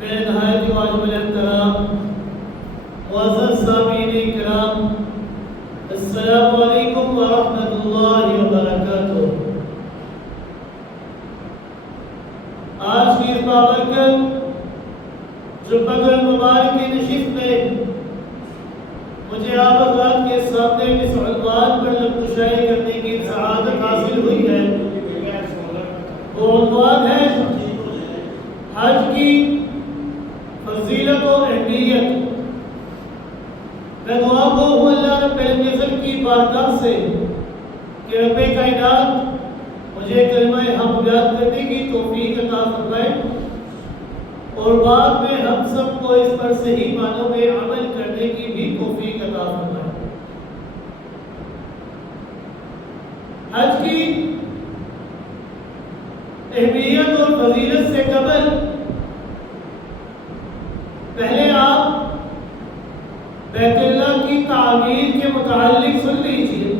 میرے نہایت واجب الاحترام معزز سامعین کرام، السلام علیکم ورحمۃ اللہ وبرکاتہ۔ آج کی اس بابرکت جمعہ المبارک کی نشست میں مجھے آپ حضرات کے سامنے اس عنوان پر لبگشائی کرنے کی سعادت حاصل ہوئی ہے۔ وہ عنوان ہے حج کی فضیلت و اہمیت۔ میں دعا گو ہوں اللہ رب العزت کی بارگاہ سے کہ رب کائنات مجھے کلمہ حق بیان کرنے کی توفیق عطا فرمائے اور بعد میں ہم سب کو اس پر صحیح معنوں میں عمل کرنے کی بھی توفیق عطا فرمائے۔ حج کی اہمیت اور فضیلت سے قبل پہلے آپ بیت اللہ کی تعمیر کے متعلق سن لیجیے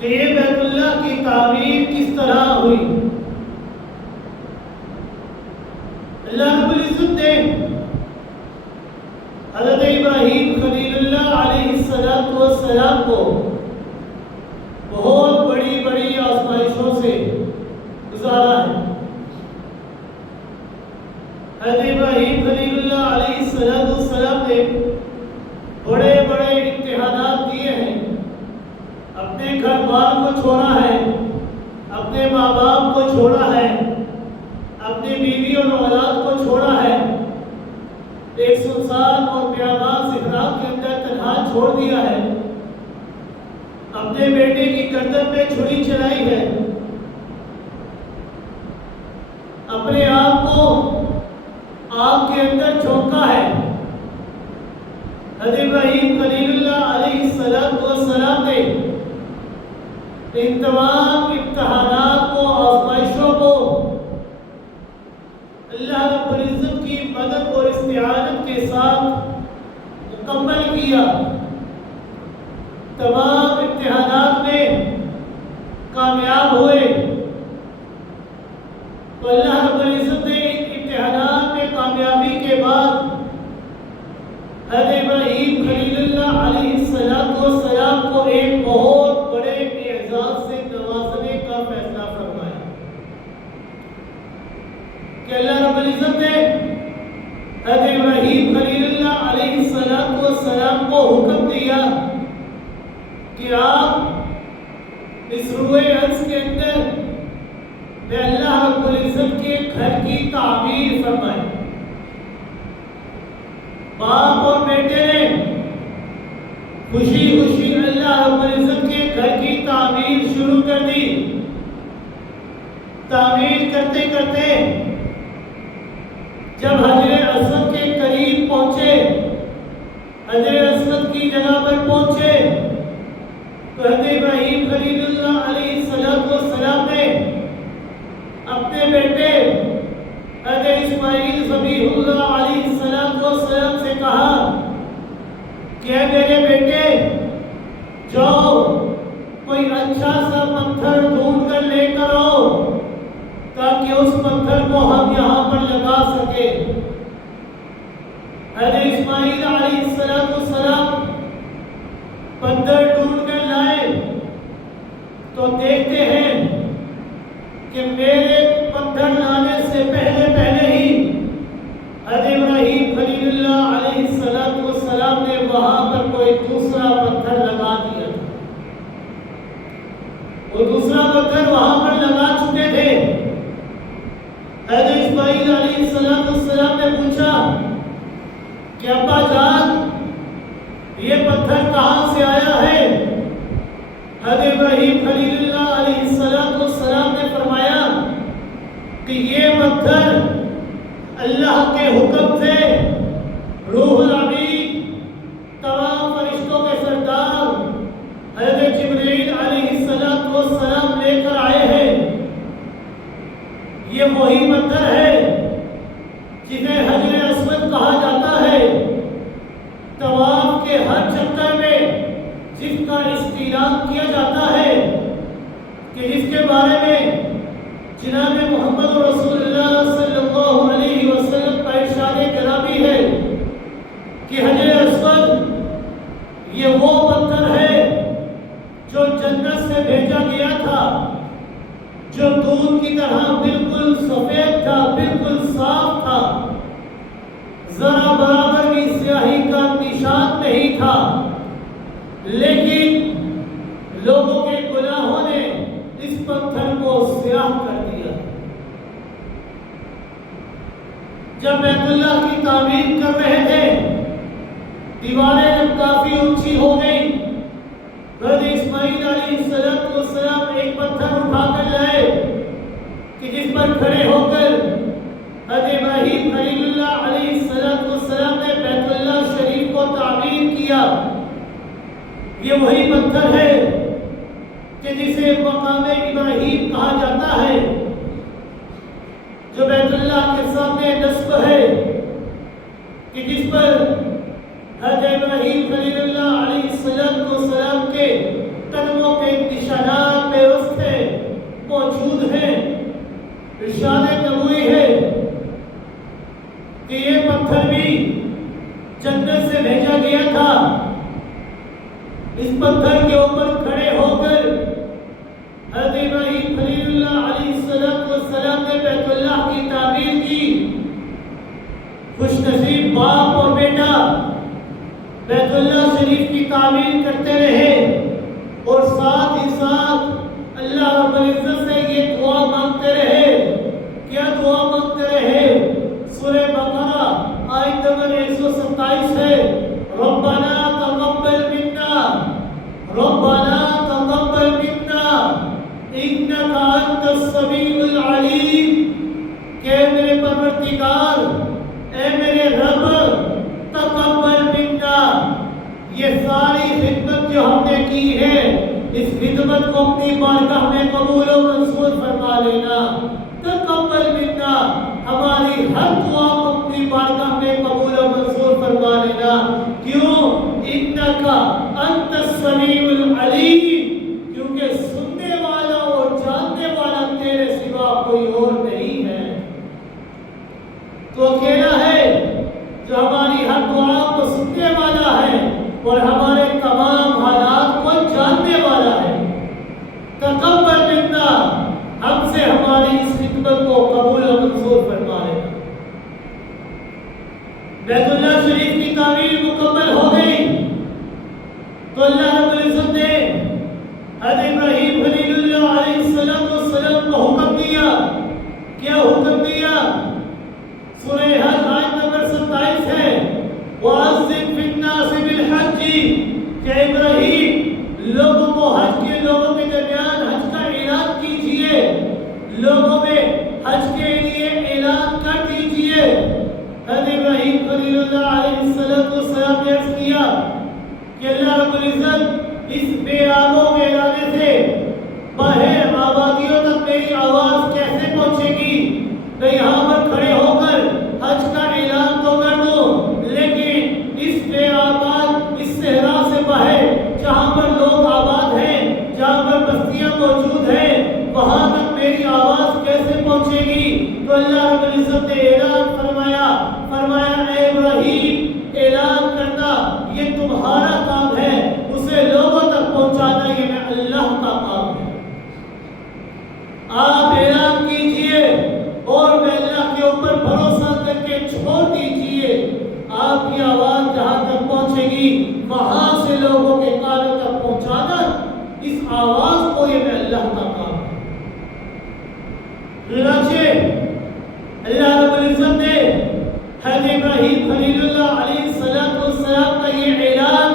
کہ یہ بیت اللہ کی تعمیر کس طرح ہوئی۔ اللہ رب العزت نے حضرت ابراہیم خلیل اللہ علیہ السلام کو بہت بڑی بڑی آزمائشوں سے گزارا ہے۔ حضرت ابراہیم خلیل اللہ علیہ السلام نے بڑے بڑے امتحانات دیے ہیں، اپنے گھر بار کو چھوڑا ہے، اپنے ماں باپ کو چھوڑا ہے، اپنی بیوی اور اولاد کو چھوڑا ہے، ایک سنسان اور بیابان صحرا کے اندر تنہا چھوڑ دیا ہے، اپنے بیٹے کی گردن میں چھری چلائی ہے، اپنے آپ کو آگ کے اندر جھونکا ہے۔ حضرت ابراہیم خلیل اللہ علیہ السلام نے ان تمام امتحانات کو، آزمائشوں کو اللہ رب العزت کی مدد اور استعانت کے ساتھ مکمل کیا۔ تمام امتحانات میں کامیاب ہوئے تو اللہ رب العزت نے ان امتحانات میں کامیابی کے بعد حضرت ابراہیم خلیل اللہ علیہ السلام کو ایک بہت بڑے اعزاز سے نوازنے کا فیصلہ فرمایا کہ اللہ رب العزت نے حضرت ابراہیم خلیل اللہ علیہ السلام کو حکم دیا کہ آپ اس روئے ارض کے اندر میں اللہ رب العزت کے گھر کی تعمیر فرمائے۔ باپ اور بیٹے نے خوشی خوشی اللہ رب العزت کے گھر کی تعمیر شروع کر دی۔ تعمیر کرتے کرتے جب حجر اسود کے قریب پہنچے، حجر اسود کی جگہ پر پہنچے تو حضرت ابراہیم خلیل اللہ علیہ السلام نے اپنے بیٹے حضرت اسماعیل ذبیح اللہ علیہ السلام سے کہا کہ اے میرے بیٹے، جاؤ کوئی اچھا سا پتھر ڈھونڈ کر لے کر آؤ تاکہ اس پتھر کو ہم یہاں پر لگا سکے۔ حضرت اسماعیل علیہ السلام پتھر ڈھونڈ کر لائے تو دیکھتے ہیں کہ میرے پتھر لانے سے پہلے ہی حضرت ابراہیم خلیل اللہ علیہ السلام نے وہاں پر کوئی دوسرا پتھر لگا دیا تھا۔ وہ دوسرا پتھر وہاں پر لگا چکے تھے۔ حضرت اسماعیل علیہ السلام نے پوچھا کہ ابا جان، یہ پتھر کہاں سے آیا ہے؟ حضرت ابراہیم خلیل اللہ علیہ السلام نے فرمایا کہ یہ پتھر اللہ کے حکم سے روح الامین، تمام فرشتوں کے سردار حضرت جبرائیل علیہ السلام لے کر آئے ہیں۔ یہ وہی پتھر ہے جسے حجر اسود کہا جاتا ہے۔ طواف کے ہر چکر میں جس کا استعلام کیا جاتا ہے کہ جس کے بارے میں جناب محمد رسول اللہ صلی اللہ علیہ وسلم جب بیت اللہ کی تعمیر کر رہے تھے، دیواریں جب کافی اونچی ہو گئی، حضرت اسماعیل علیہ السلام ایک پتھر اٹھا کر لائے کہ جس پر کھڑے ہو کر حضرت ابراہیم خلیل اللہ علیہ السلام نے بیت اللہ شریف کو تعمیر کیا۔ یہ وہی پتھر ہے کہ جسے مقام ابراہیم کہا جاتا ہے، جو بیت اللہ کے سامنے نصب ہے، کہ جس پر حضرت ابراہیم خلیل اللہ علیہ السلام کے قدموں کے نشانات پیوست موجود ہیں۔ ارشاد نبوی ہے کہ یہ پتھر بھی جنت سے بھیجا گیا تھا۔ اس پتھر کے اوپر کھڑے ہو کر حضرت ابراہیم خلیل اللہ علیہ السلام نے بیت اللہ کی تعمیر کی۔ خوش نصیب باپ اور بیٹا بیت اللہ شریف کی تعمیر کرتے رہے، اور ساتھ ہی ساتھ اللہ رب العزت سے یہ دعا مانگتے رہے۔ کیا دعا مانگتے رہے؟ سورہ بقرہ آیت نمبر 127 ہے، ربنا تقبل منا ربنا تقبل منا انک انت السمیع العلیم، کہ میرے پروردگار، اے میرے رب، تقبل منا، یہ ساری خدمت جو ہم نے کی ہے، اس خدمت کو اپنی بارگاہ میں قبول و منظور فرما لینا۔ تقبل منا، ہماری ہر دعا کو اپنی بارگاہ میں قبول و منظور فرما لینا۔ کیوں؟ انک انت السمیع العلیم، کیونکہ سننے والا اور جاننے والا تیرے سوا کوئی اور نہیں ہے۔ تو اکیلا ہے جو ہماری ہر دعا کو سننے والا ہے اور ہمارے تمام حالات کو جاننے والا ہے۔ تقبل منا، ہم سے ہماری اس خدمت کو قبول و منظور فرما لینا۔ بیت اللہ شریف کی تعمیر مکمل ہو گئی تو اللہ رب العزت نے حضرت ابراہیم خلیل اللہ علیہ السلام کو حکم دیا۔ کیا حکم دیا؟ سورہ حج آیت نمبر 27 ہے، وَأَذِّن فِي النَّاسِ بِالْحَجِّ، کہ ابراہیم لوگوں کو حج کے درمیان حج کا اعلان کیجئے، لوگوں میں حج کے لیے اعلان کر دیجئے۔ حضرت ابراہیم خلیل اللہ علیہ السلام نے عرض کیا کہ اللہ رب العزت اس بے آب و ویرانے سے باہر آبادیوں تک میری آواز کیسے پہنچے گی؟ میں یہاں پر کھڑے ہو کر حج کا اعلان تو کر دوں، لیکن اس بے آباد، اس صحرا سے باہر جہاں پر لوگ آباد ہیں، جہاں پر بستیاں موجود ہیں، وہاں تک میری آواز کیسے پہنچے گی؟ تو اللہ رب العزت نے اعلان فرمایا اے ابراہیم، اعلان کرنا یہ تمہارا کام ہے، اسے لوگوں تک پہنچانا یہ میں اللہ کا کام ہے۔ آپ اعلان کیجئے اور میں اللہ کے اوپر بھروسہ کر کے چھوڑ دیجئے، آپ کی آواز جہاں تک پہنچے گی وہاں سے لوگوں کے کانوں تک پہنچانا، اس آواز کو یہ میں اللہ کا کام ہے۔ چنانچہ اللہ رب العزت نے حضرت ابراہیم خلیل اللہ علیہ السلام کا یہ اعلان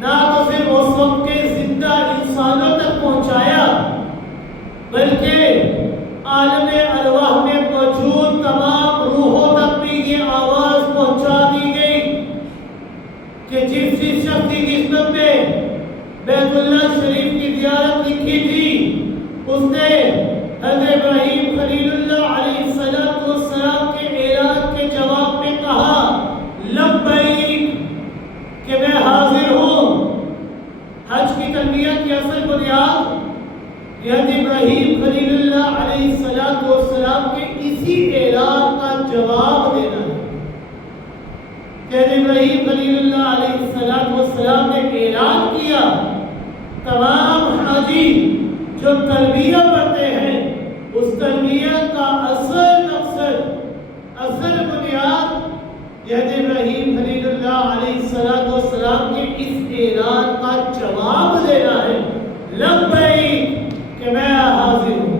نہ تو صرف اس وقت کے زندہ انسانوں تک پہنچایا، بلکہ عالم ارواح میں موجود تمام روحوں تک بھی یہ آواز پہنچا دی گئی کہ جس شخص کی قسمت میں بیت اللہ شریف کی زیارت لکھی تھی، اس نے حضرت ابراہیم خلیل اللہ علیہ السلام کے اعلان کے جواب میں کہا لبیک، کہ میں حاضر ہوں۔ حج کی تلبیت کی اصل بنیاد حضرت ابراہیم خلیل اللہ علیہ السلام کے اسی اعلان کا جواب دینا ہے کہ حضرت ابراہیم خلیل اللہ علیہ السلام نے اعلان کیا، تمام حاجی جو تلبیہ پڑھتے ہیں اس تلبیہ کا اصل مقصد، اصل بنیاد حضرت ابراہیم خلیل اللہ علیہ السلام کے اس اعلان کا جواب دینا ہے، لبیک، کہ میں حاضر ہوں۔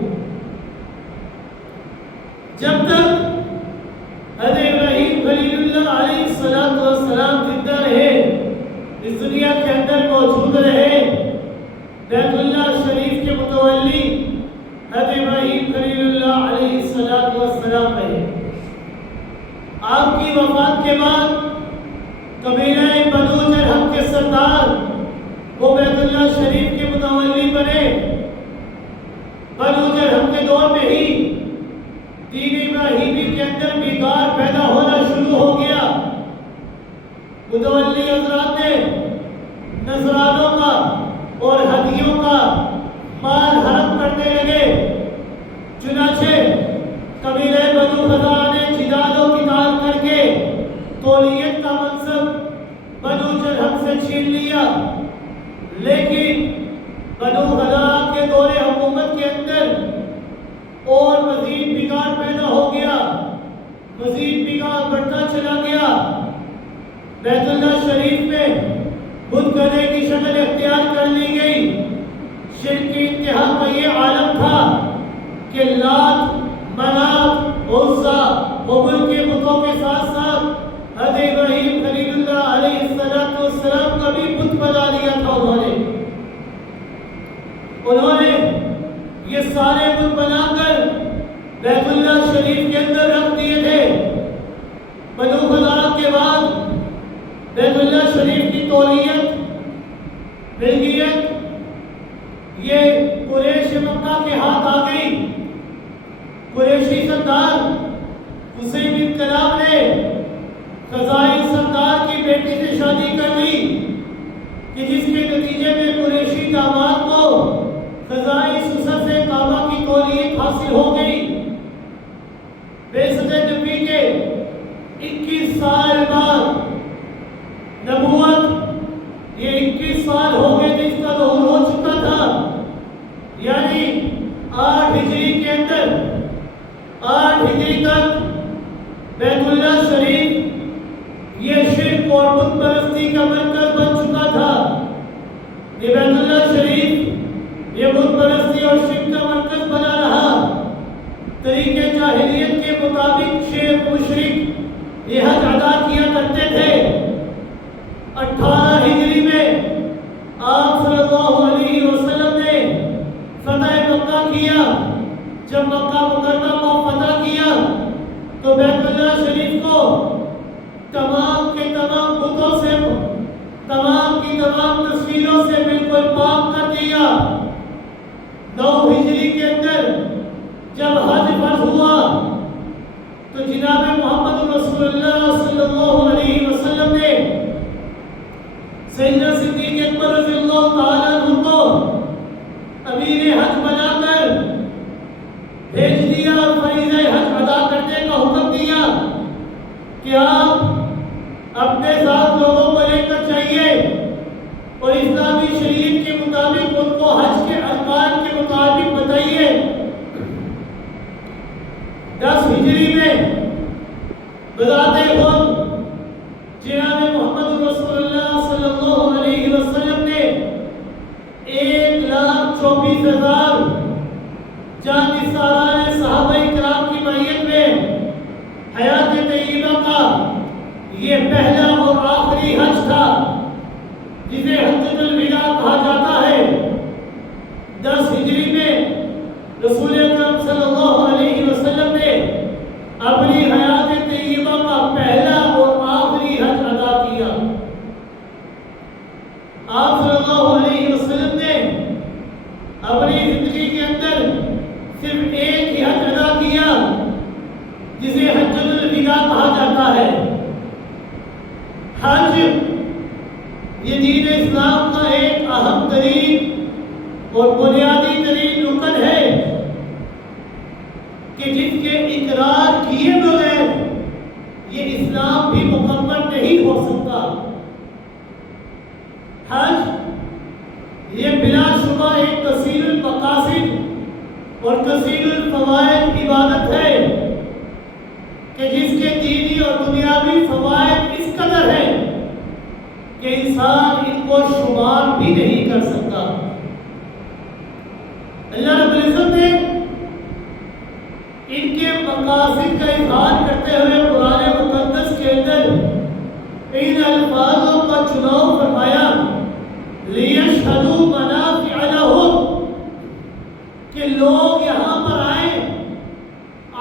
جب تک پاک علیہ الصلوۃ والسلام زندہ رہے، اس دنیا کے اندر موجود رہے، بیت اللہ شریف کے متولی حضرت ابراہیم خلیل اللہ علیہ الصلوۃ والسلام رہے۔ آپ کی وفات کے بعد قبیلہ بنو جرہم کے سردار وہ بیت اللہ شریف کے متولی بنے۔ بنو جرہم کے دور میں ہی دین ابراہیمی کے اندر بگاڑ پیدا ہونا شروع ہو گیا۔ متولی حضرات نے نذرانوں کا اور ہدیوں کا مال حرم کرنے لگے۔ چنانچہ قبیلہ بنو خزاعہ نے جدال و قتال کر کے تولیت کا منصب بنو جرہم سے چھین لیا، لیکن بنو خزاعہ کے دور حکومت کے اندر اور مزید بگاڑ پیدا ہو گیا، مزید بگاڑ بڑھتا چلا گیا۔ بیت اللہ شریف میں بت گدھے کی شکل اختیار کر لی گئی۔ شرک کی انتہا کا یہ عالم تھا کہ لات، منات، عزا، حبل کے بتوں کے ساتھ ساتھ حضرت ابراہیم خلیل اللہ علیہ السلام کا بھی بت بنا لیا تھا۔ انہوں نے یہ سارے بت بنا کر بیت اللہ شریف کے اندر رکھ دیے تھے۔ بنو خزاعہ کے بعد بیت اللہ شریف کی تولیت، ملکیت یہ قریش مکہ کے ہاتھ آ گئی۔ قریشی سردار حسین بن کلاب نے خزاعی سردار کی بیٹی سے شادی کر لی، کہ جس کے نتیجے میں قریشی داماد کو خزاعی سسر سے کعبہ کی تولیت حاصل ہو گئی۔ بعثت نبی کے 21 سال بعد نبوت یہ 21 سال ہو گئے تھے، اس کا ظہور ہو چکا تھا، یعنی 8 ہجری کے اندر 8 ہجری تک بیت اللہ شریف یہ شرک اور بت پرستی کا مرکز بن چکا تھا۔ یہ بیت اللہ شریف یہ بت پرستی اور شرک کا مرکز بنا رہا۔ طریقے جاہلیت کے مطابق شیخ مشرک یہ حج ادا کیا کرتے تھے۔ 18 ہجری میں آپ صلی اللہ علیہ وسلم نے فتح مکہ کیا۔ جب مکہ مکرمہ کو فتح کیا تو بیت اللہ شریف کو تمام کے تمام بتوں سے، تمام کی تمام تصویروں سے بالکل پاک کر دیا۔ 9 ہجری کے اندر جب حج فرض ہوا تو جناب محمد رسول اللہ صلی اللہ علیہ وسلم نے سیدنا صدیق اکبر رضی اللہ تعالیٰ عنہ کو امیر حج بنا کر بھیج دیا اور فریضہ حج ادا کرنے کا حکم دیا کہ آپ اپنے ساتھ لوگوں کو لے کر چاہیے اور اسلامی شریعت کے مطابق ان کو حج کے ارکان کے مطابق بتائیے۔ 10 ہجری میں بذات خود جناب محمد رسول اللہ صلی اللہ علیہ وسلم نے 1,24,000 جانثاران صحابہ کرام کی معیت میں حیات طیبہ کا یہ پہلا اور آخری حج تھا، جسے حجۃ الوداع کہا جاتا ہے۔ 10 ہجری میں رسول اکرم صلی اللہ علیہ وسلم نے اپنی حیات طیبہ کا پہلا اور آخری حج ادا کیا۔ آپ صلی اللہ علیہ وسلم نے اپنی زندگی کے اندر صرف ایک ہی حج ادا کیا، جسے حجۃ الوداع کہا جاتا ہے۔ حج یہ دین اسلام کا ایک اہم ترین اور بنیادی ترین رکن ہے کہ جس کے اقرار کیے بغیر یہ اسلام بھی مکمل نہیں ہو سکتا۔ حج یہ بلا شبہ ایک کثیر المقاصد اور کثیر الفوائد عبادت ہے کہ جس کے دینی اور دنیاوی فوائد اس قدر ہے کہ انسان ان کو شمار بھی نہیں کر سکتا۔ اللہ رب العزت نے ان کے مقاصد کا اظہار کرتے ہوئے قرآن مقدس کے اندر ان الفاظوں کا چناؤ فرمایا لِيَشْهَدُوا مَنَافِعَ لَهُمْ، کہ لوگ یہاں پر آئیں،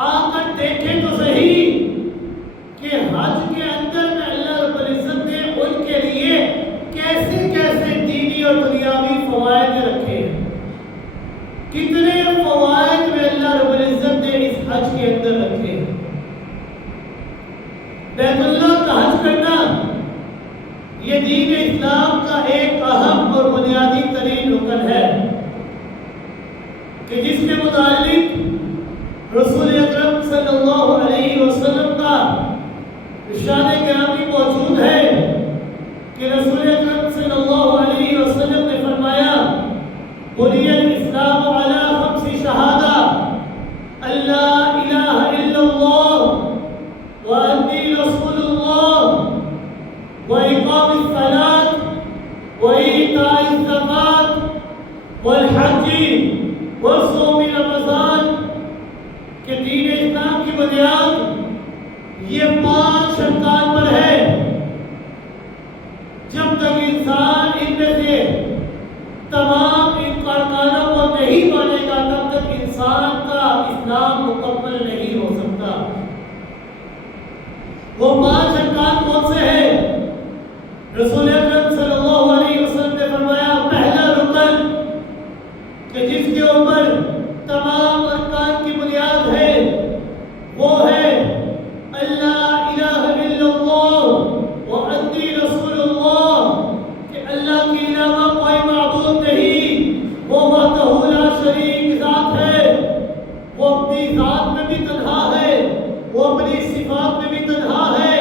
آ کر دیکھیں تو صحیح کہ حج کے اندر میں اللہ رب العزت نے ان کے لیے کیسے کیسے دینی اور دنیاوی فوائد رکھے ہیں، کتنے فوائد میں اللہ رب العزت نے اس حج کے اندر رکھے ہیں۔ بیت اللہ کا حج کرنا یہ دین اسلام کا ایک اہم اور بنیادی ترین رکن ہے کہ جس کے متعلق رسول اکرم صلی اللہ علیہ وسلم کا ارشاد گرامی موجود ہے کہ رسول اکرم صلی اللہ علیہ وسلم نے فرمایا بنی الاسلام علی خمس شہادہ اللہ الہ الا اللہ وانی رسول اللہ وإقام الصلاة وإيتاء الزكاة والحج وصوم رمضان، کہ دین اسلام کی بنیاد یہ 5 ارکان پر ہے۔ جب تک انسان ان میں سے تمام ان ارکانوں کو نہیں مانے گا تب تک انسان کا اسلام مکمل نہیں ہو سکتا۔ وہ 5 ارکان کون سے ہیں؟ رسول اکرم صلی اللہ علیہ وسلم نے فرمایا پہلا رکن کہ جس کے اوپر تمام ارکان کی بنیاد ہے وہ ہے اللہ الہ الا اللہ وانی رسول اللہ، کہ اللہ کے علاوہ کوئی معبود نہیں، وہ وحدہ لا شریک ذات ہے، وہ اپنی ذات میں بھی تنہا ہے، وہ اپنی صفات میں بھی تنہا ہے،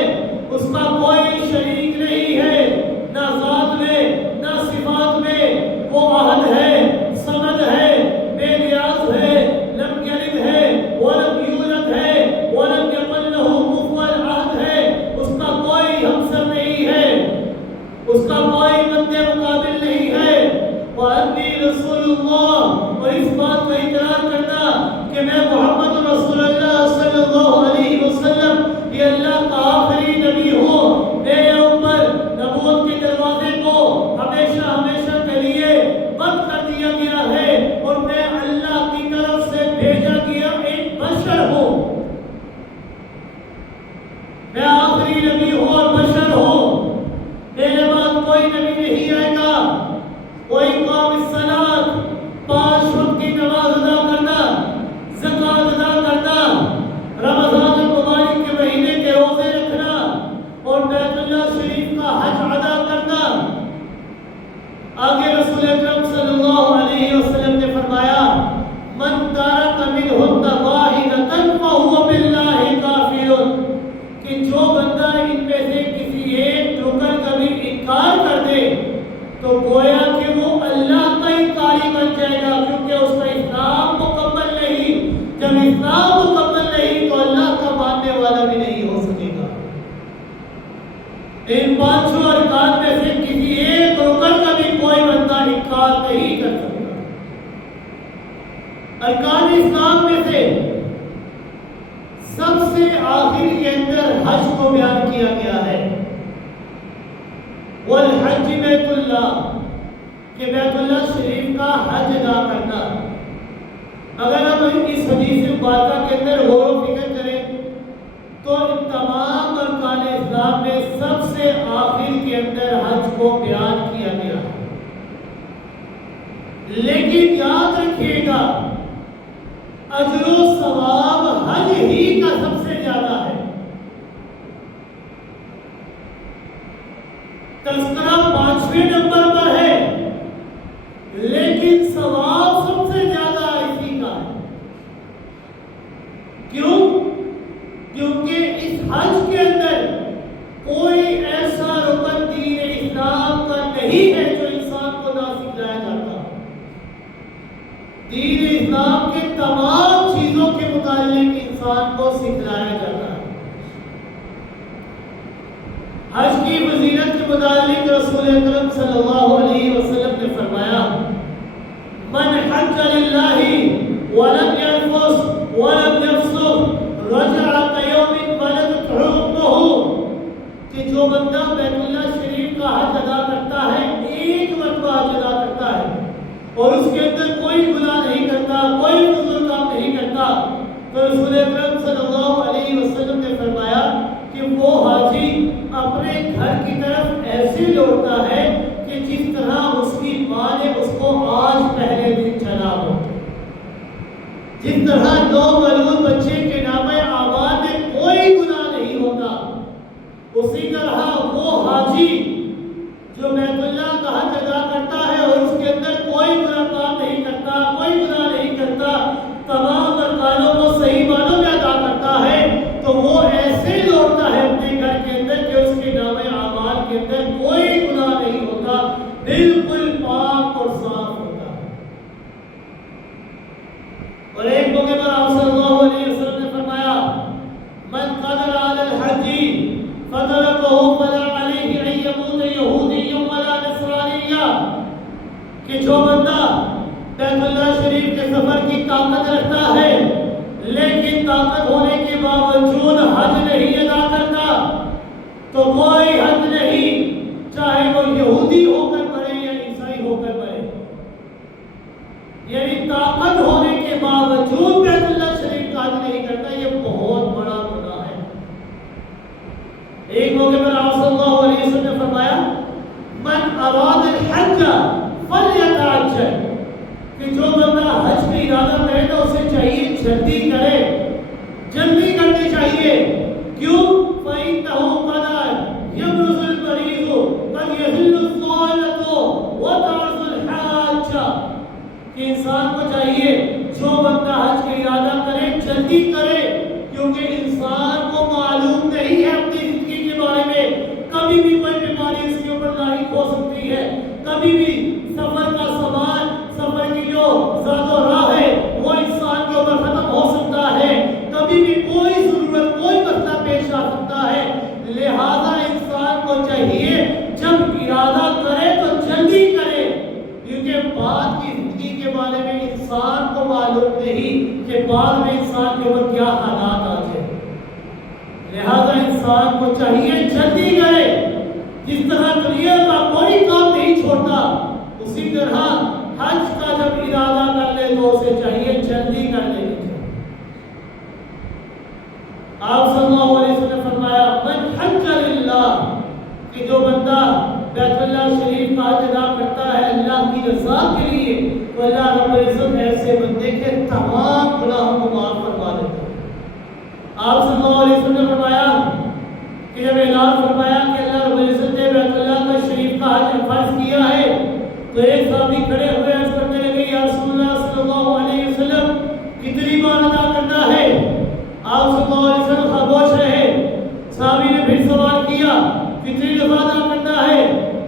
اس کا کوئی شریک نہیں ہے، نہ ذات میں نہ صفات میں، وہ احد ہے، صمد ہے، بے نیاز ہے، لم یلد ہے ولم یولد ہے ولم یکن لہ کفوا احد ہے، اس کا کوئی ہمسر نہیں ہے، اس کا کوئی مد مقابل نہیں ہے۔ وانی رسول اللہ، اور اس بات کا اقرار کرنا کہ میں محمد رسول اللہ صلی اللہ علیہ وسلم یہ اللہ کا آخری نبی ہوں، میرے اوپر نبوت کے دروازے کو ہمیشہ ہمیشہ کے لیے بند کر دیا گیا ہے، اور میں اللہ کی طرف سے بھیجا گیا ایک بشر ہوں، میں آخری نبی ہوں اور بشر ہوں، میرے بعد کوئی نبی نہیں آئے گا۔ وإقام الصلاة، 5 وقت کی نماز ادا کرنا، زکوٰۃ ادا کرنا، رمضان المبارک کے مہینے کے روزے رکھنا اور بیت اللہ شریف کا حج ادا کرنا۔ آگے رسول اکرم صلی اللہ علیہ وسلم نے فرمایا من ترک منہن واحدۃ فہو باللہ کافر، کہ جو بندہ ان میں سے کسی ایک رکن کا بھی انکار کر دے تو گویا کہ وہ اللہ کا انکاری بن جائے گا، کیونکہ اس کا اسلام مکمل نہیں۔ جب اسلام مکمل نہیں تو اللہ کا ماننے والا بھی نہیں ہو سکے گا۔ ان 5 ارکان میں سے کسی ایک رکن کا بھی کوئی بندہ انکار نہیں کر سکتا۔ ارکان اسلام میں سے سب سے آخر کے اندر حج کو بیان کیا گیا ہے، والحج بیت اللہ، کہ بیت اللہ شریف کا حج ادا کرنا۔ اگر ہم اس حدیث مبارکہ کے اندر غور و فکر کریں تو ان تمام ارکان اسلام میں سب سے آخر کے اندر حج کو بیان کیا گیا ہے، لیکن یاد رکھیے گا اجر و ثواب حج ہی کا سب سے زیادہ ہے۔ تذکرہ 5ویں نمبر پر ہے، لیکن ثواب سب سے زیادہ اسی کا ہے۔ کیوں؟ کیونکہ اس حج کے اندر کوئی ایسا رکن دین اسلام کا نہیں ہے جو انسان کو نہ سکھلایا جاتا۔ دین اسلام کے تمام چیزوں کے متعلق انسان کو سکھلایا جاتا ہے۔ حج کی فضیلت کے متعلق رسول اکرم صلی اللہ علیہ وسلم نے فرمایا من حج للہ ولم يرفث ولم يفسق تو کوئی حد نہیں، چاہے وہ یہودی ہو کر مرے یا عیسائی ہو کر مرے، یعنی طاقت ہونے کے باوجود بیت اللہ شریف کا حج نہیں کرتا، یہ بہت بڑا گناہ ہے۔ ایک موقع پر آپ صلی اللہ علیہ وسلم نے فرمایا من اراد الحج فلیتعجل، کہ جو بندہ حج کا ارادہ کرے تو اسے چاہیے جلدی کرے، جلدی کرنی چاہیے۔ کیوں؟ فَإِنَّهُ قَدْ يَبْرُزُ الْمَرِيضُ قَدْ يَحِلُّ الصَّائِلَةُ وَتَعْرُضُ الْحَاجَّةُ، کہ انسان کو چاہیے جو بندہ حج کا ارادہ کرے جلدی کرے، کیونکہ انسان کو معلوم نہیں ہے اپنی زندگی کے بارے میں، کبھی بھی کوئی بیماری اس کے اوپر لاحق ہو سکتی ہے، کبھی بھی سفر کا سامان، سفر کی جو زاد و راہ ہے وہ انسان کے اوپر ختم ہو سکتا ہے، کبھی بھی کوئی ضرورت، کوئی مسئلہ پیش آ سکتا ہے۔ لہذا انسان کو چاہیے جب ارادہ کرے تو جلدی کرے، کیونکہ بعد کی زندگی کے بارے میں انسان کو معلوم نہیں کہ بعد میں انسان کے اوپر کیا حالات آ جائے۔ لہذا انسان کو چاہیے جلدی کرے، جس طرح دنیا کا کوئی کام نہیں چھوڑتا، اسی طرح حج کا جب ارادہ کر لے تو اسے چاہیے جلدی کر لے۔ آپ صلی اللہ علیہ وسلم نے فرمایا من حج للہ، کہ جو بندہ بیت اللہ شریف کا حج ادا کرتا ہے اللہ کی رضا کے لیے، تو اللہ رب العزت ایسے بندے کے تمام گناہوں کو معاف فرما دیتا ہے۔ آپ صلی اللہ علیہ وسلم نے فرمایا کہ جب اعلان فرمایا کہ اللہ رب العزت نے بیت اللہ کا شریف کا حج فرض کیا ہے، تو ایک صحابی کھڑے ہوئے عرض کرنے لگے یا رسول اللہ صلی اللہ علیہ وسلم کتنی بار ادا کرنا ہے؟ آپ صلی اللہ علیہ وسلم خاموش رہے۔ صحابی نے پھر سوال کیا کتنی دفعہ ادا کرنا ہے؟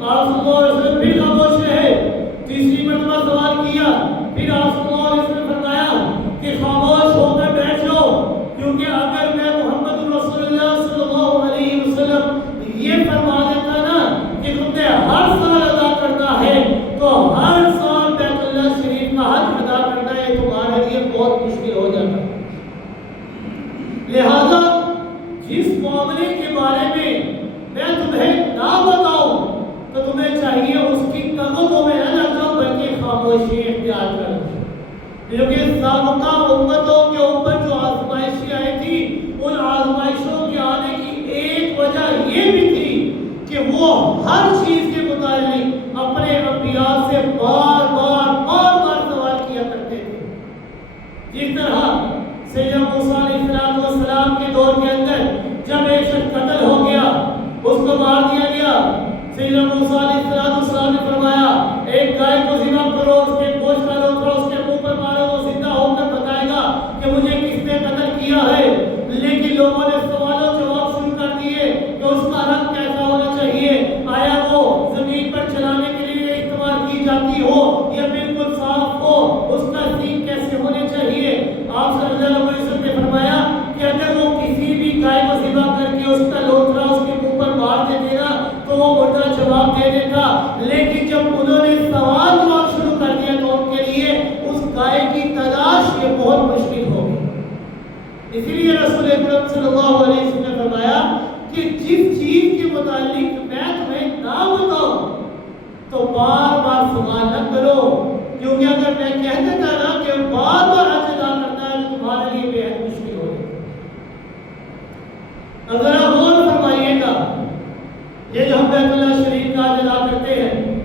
آپ صلی اللہ علیہ وسلم پھر خاموش رہے۔ تیسری مرتبہ سوال کیا، پھر آپ صلی اللہ علیہ وسلم نے فرمایا کہ خاموش ہو کر بیٹھ جاؤ، کیونکہ اگر میں محمد رسول اللہ صلی اللہ علیہ وسلم یہ فرما دیتا نا کہ تم نے ہر سال ادا کرنا ہے، تو ہر سال بیت اللہ شریف کا حج ادا کرنا ہے تمہارے لیے بہت مشکل ہو جاتا ہے۔ لہذا جس معاملے کے بارے میں میں تمہیں نہ بتاؤں تو تمہیں چاہیے اس کی تغذوں میں نہ لگ جاؤ، بلکہ خاموشی اختیار کرو، کیونکہ سابقہ امتوں کے اوپر جو آزمائشیں آئی تھی، ان آزمائشوں کے آنے کی ایک وجہ یہ بھی تھی کہ وہ ہر چیز کے متعلق اپنے انبیاء سے بار بار سوال کیا کرتے تھے۔ جس طرح سیدنا موسیٰ علیہ السلام کے دور کے اندر جب ایک شخص قتل ہو گیا، اس کو مار دیا گیا، سیدنا موسیٰ علیہ السلام نے فرمایا ایک گائے کو ذبح کرو، اس کے گوشت کا لوتھڑا اس کے منہ پر مارو، وہ زندہ ہو کر بتائے گا کہ مجھے کس نے قتل کیا ہے۔ لیکن لوگوں نے سوال و جواب شروع کر دیے کہ اس کا رنگ کیسا ہونا چاہیے، آیا وہ زمین پر چلانے کے لیے استعمال کی جاتی ہو یا بالکل صاف ہو، اس کا سینگ کیسے ہونے چاہیے۔ آپ صلی اللہ علیہ وسلم نے فرمایا کہ اگر وہ کسی بھی گائے کو ذبح کر کے اس کا لوتھڑا اس کے منہ پر مار دیتے نا تو وہ مردہ جواب دے دیتا، لیکن جب انہوں نے سوال جواب شروع کر دیا تو ان کے لیے اس گائے کی تلاش یہ بہت مشکل ہو گئی۔ اسی لیے رسول اکرم صلی اللہ علیہ وسلم نے فرمایا کہ جس چیز کے متعلق میں تمہیں نہ بتاؤں تو بار بار سوال نہ کرو، کیونکہ اگر میں کہہ دیتا نا کہ بار بار حج ادا کرنا ہے تو تمہارے لیے بے حد مشکل ہو جائے۔ اگر آپ غور فرمائیے گا، یہ جو ہم بیت اللہ شریف کا حج ادا کرتے ہیں،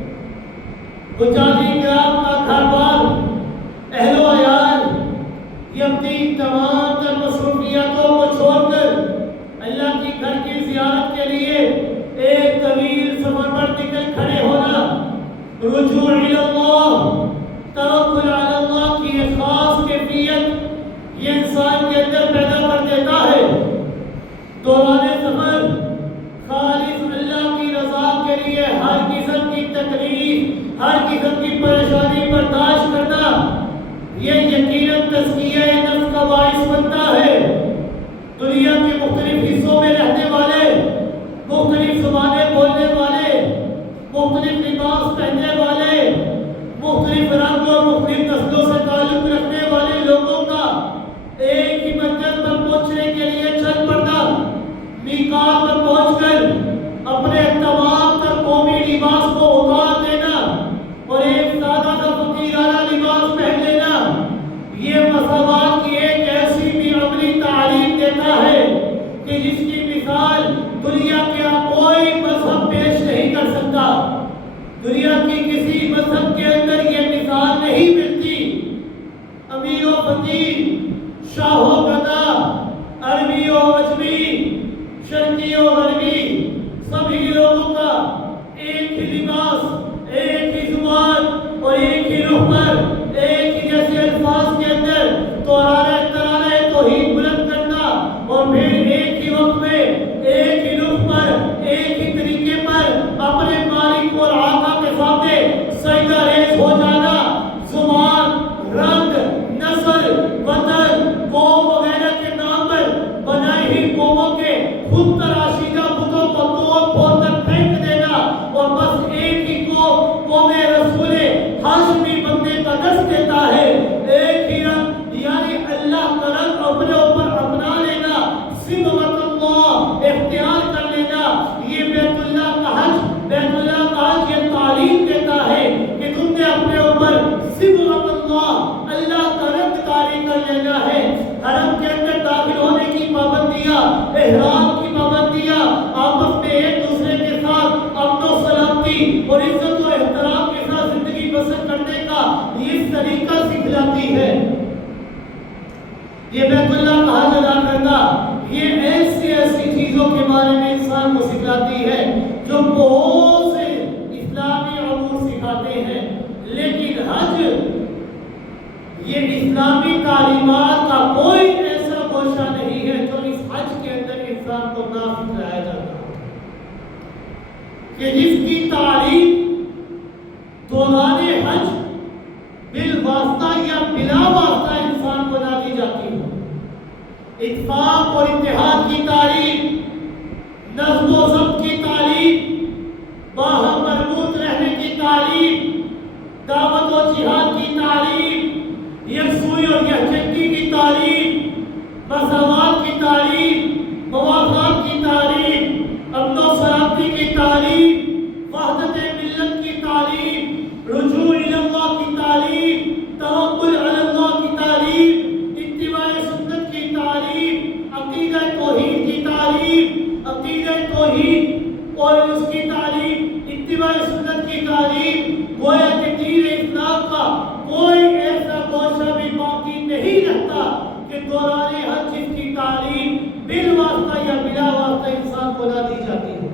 حجاجی کرام کا گھر بار، اہل و عیال، یہ اپنی تمام تر مصروفیاتوں کو چھوڑ کر اللہ کی گھر کی زیارت کے لیے ایک طویل سفر پر نکل کھڑے ہونا، رجوع الی اللہ، توکل علی اللہ کی ایک خاص کیفیت یہ انسان کے اندر پیدا کر دیتا ہے۔ دوران سفر خالص اللہ کی رضا کے لیے ہر قسم کی تکلیف، ہر قسم کی پریشانی برداشت کرنا، یہ یقیناً تزکیہ نفس کا باعث بنتا ہے۔ دنیا کے مختلف حصوں میں رہنے والے، مختلف زبانیں بولنے والے، مختلف لباس پہننے والے، مختلف رنگ اور مختلف نسلوں سے تعلق رکھنے والے لوگوں کا ایک ہی منزل پر پہنچنے کے لیے چل پڑنا، میقات پر پہنچ کر کہ جس کی مثال دنیا کے کوئی مذہب پیش نہیں کر سکتا. دنیا کی کسی مذہب کے اندر یہ مثال نہیں ملتی. امیر و فقیر، شاہ و گدا، عربی و عجمی، شرقی و غربی، سبھی لوگوں کا ایک ہی لباس، ایک ہی زبان اور ایک ہی رخ پر ایک ہی جیسے الفاظ کے اندر ترانہ توحید بلند کرنا اور پھر ایک ہی وقت میں ایک ہی رخ پر ایک ہی طریقے پر اپنے مالک اور آقا کے سامنے سجدہ ریز ہو جانا. زبان، رنگ، نسل، وطن، قوم وغیرہ کے نام پر بنائی ہوئی قوموں کے خود تراشیدہ بتوں کو توڑ پھوڑ کر پھینک دینا اور بس ایک ہی قوم رسول ہاشمی بننے کا دست دیتا ہے. ایک ہی رنگ یعنی اللہ کا رنگ اپنے اوپر اپنا لینا، صبغۃ اللہ اختیار کر لینا. یہ بیت اللہ کا حج یہ تعلیم دیتا ہے کہ تم نے اپنے اوپر صبغۃ اللہ کا رنگ طاری کر لینا ہے. حرم کے اندر داخل ہونے کی پابندیاں، احرام کی پابندیاں، آپس میں ایک دوسرے کے ساتھ امن و سلامتی اور عزت و احترام کے ساتھ زندگی بسر کرنے کا یہ طریقہ سکھلاتی ہے. یہ بیت اللہ کا حج ادا کرنا یہ ایسی چیزوں کے بارے میں انسان کو سکھلاتی ہے جو بہت سے اسلامی امور سکھاتے ہیں. لیکن حج یہ اسلامی تعلیمات کا کوئی ایسا گوشہ نہیں ہے جو اس حج کے اندر انسان کو نہ سکھلایا جاتا کہ جس کی تعلیم دوران حج بالواسطہ یا بلا واسطہ انسان کو نہ دی جاتی ہو. اتفاق اور اتحاد کی تعلیم، نظم و ضبط کی تعلیم، باہم مربوط رہنے کی تعلیم، دعوت و جہاد کی تعلیم، یکسوئی اور یکجہتی کی تعلیم، مساوات کی تعلیم، موافقت کی تعلیم، امن و سلامتی کی تعلیم، وحدت ملت کی تعلیم، رجوع الی اللہ کی تعلیم، توکل علی اللہ کی تعلیم، اتباع سنت کی تعلیم، عقیدہ توحید کی تعلیم، عقیدہ توحید اور اس کی تعلیم، اتباع سنت کی تعلیم. گویا کہ دین اسلام کا کوئی ایسا گوشہ بھی باقی نہیں رہتا کہ دوران حج جس کی تعلیم بالواسطہ یا بلا واسطہ انسان کو نہ دی جاتی ہو.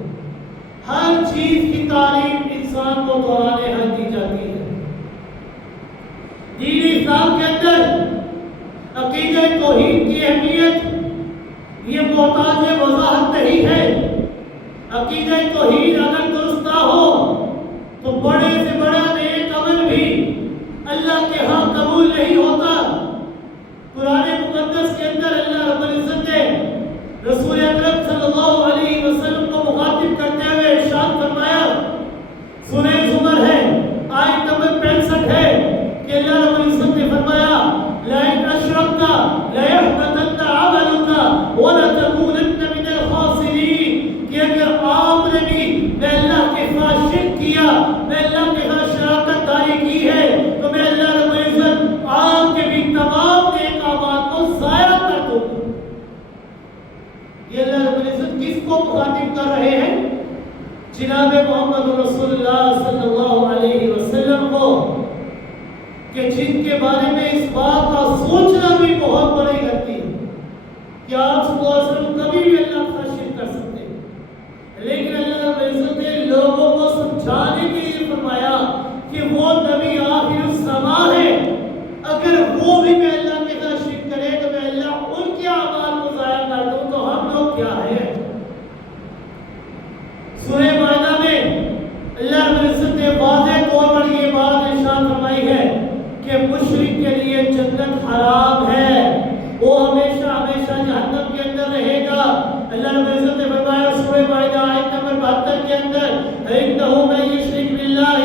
ہر چیز کی تعلیم انسان کو دوران حج دی جاتی ہے. دین اسلام کے اندر عقیدہ توحید کی اہمیت یہ محتاج وضاحت نہیں ہے. عقیدہ توحید اگر درست نہ ہو تو بڑے سے بڑا نیک عمل بھی اللہ کے ہاں قبول نہیں ہوتا. قرآن مقدس کے اندر اللہ رب العزت نے رسول اکرم صلی اللہ علیہ وسلم کو مخاطب کرتے ہوئے ارشاد فرمایا، سورہ زمر ہے، آیت نمبر 65 ہے کہ اللہ رب العزت نے فرمایا لَإِنْ أَشْرَكْتَ لَيَحْبَطَنَّ عَمَلُكَ وَلَتَكُونَنَّ مِنَ الْخَاسِرِينَ. کہ اگر آپ نے بھی میں اللہ کے ساتھ شرک کیا، میں اللہ کے ساتھ شراکت داری کی ہے تو میں اللہ رب العزت آپ کے بھی تمام نیک اعمال کو ضائع کر دوں گا. یہ اللہ رب العزت کس کو مخاطب کر رہے ہیں؟ جناب محمد رسول اللہ صلی اللہ علیہ وسلم کو، کہ جن کے بارے میں اس بات کا سوچنا بھی بہت بڑی لگتی ہے کہ آپ صلی اللہ علیہ وسلم کبھی بھی اللہ کا شرک کر سکتے ہیں. لیکن اللہ رب العزت نے لوگوں کو سمجھانے کے لیے فرمایا کہ وہ نبی آخر الزمان ہے، اگر وہ بھی میں اللہ کے ساتھ شرک کرے تو میں اللہ ان کے اعمال کو ضائع کر دوں. تو ہم لوگ کیا ہیں؟ سورہ مائدہ میں اللہ رب العزت نے واضح طور پر یہ بات ارشاد فرمائی ہے کہ مشرک کے لیے جنت حرام ہے، وہ ہمیشہ ہمیشہ جہنم کے اندر رہے گا. اللہ رب العزت نے فرمایا سورہ مائدہ آیت نمبر 72 کے اندر إِنَّهُ مَن يُشْرِكْ بِاللَّهِ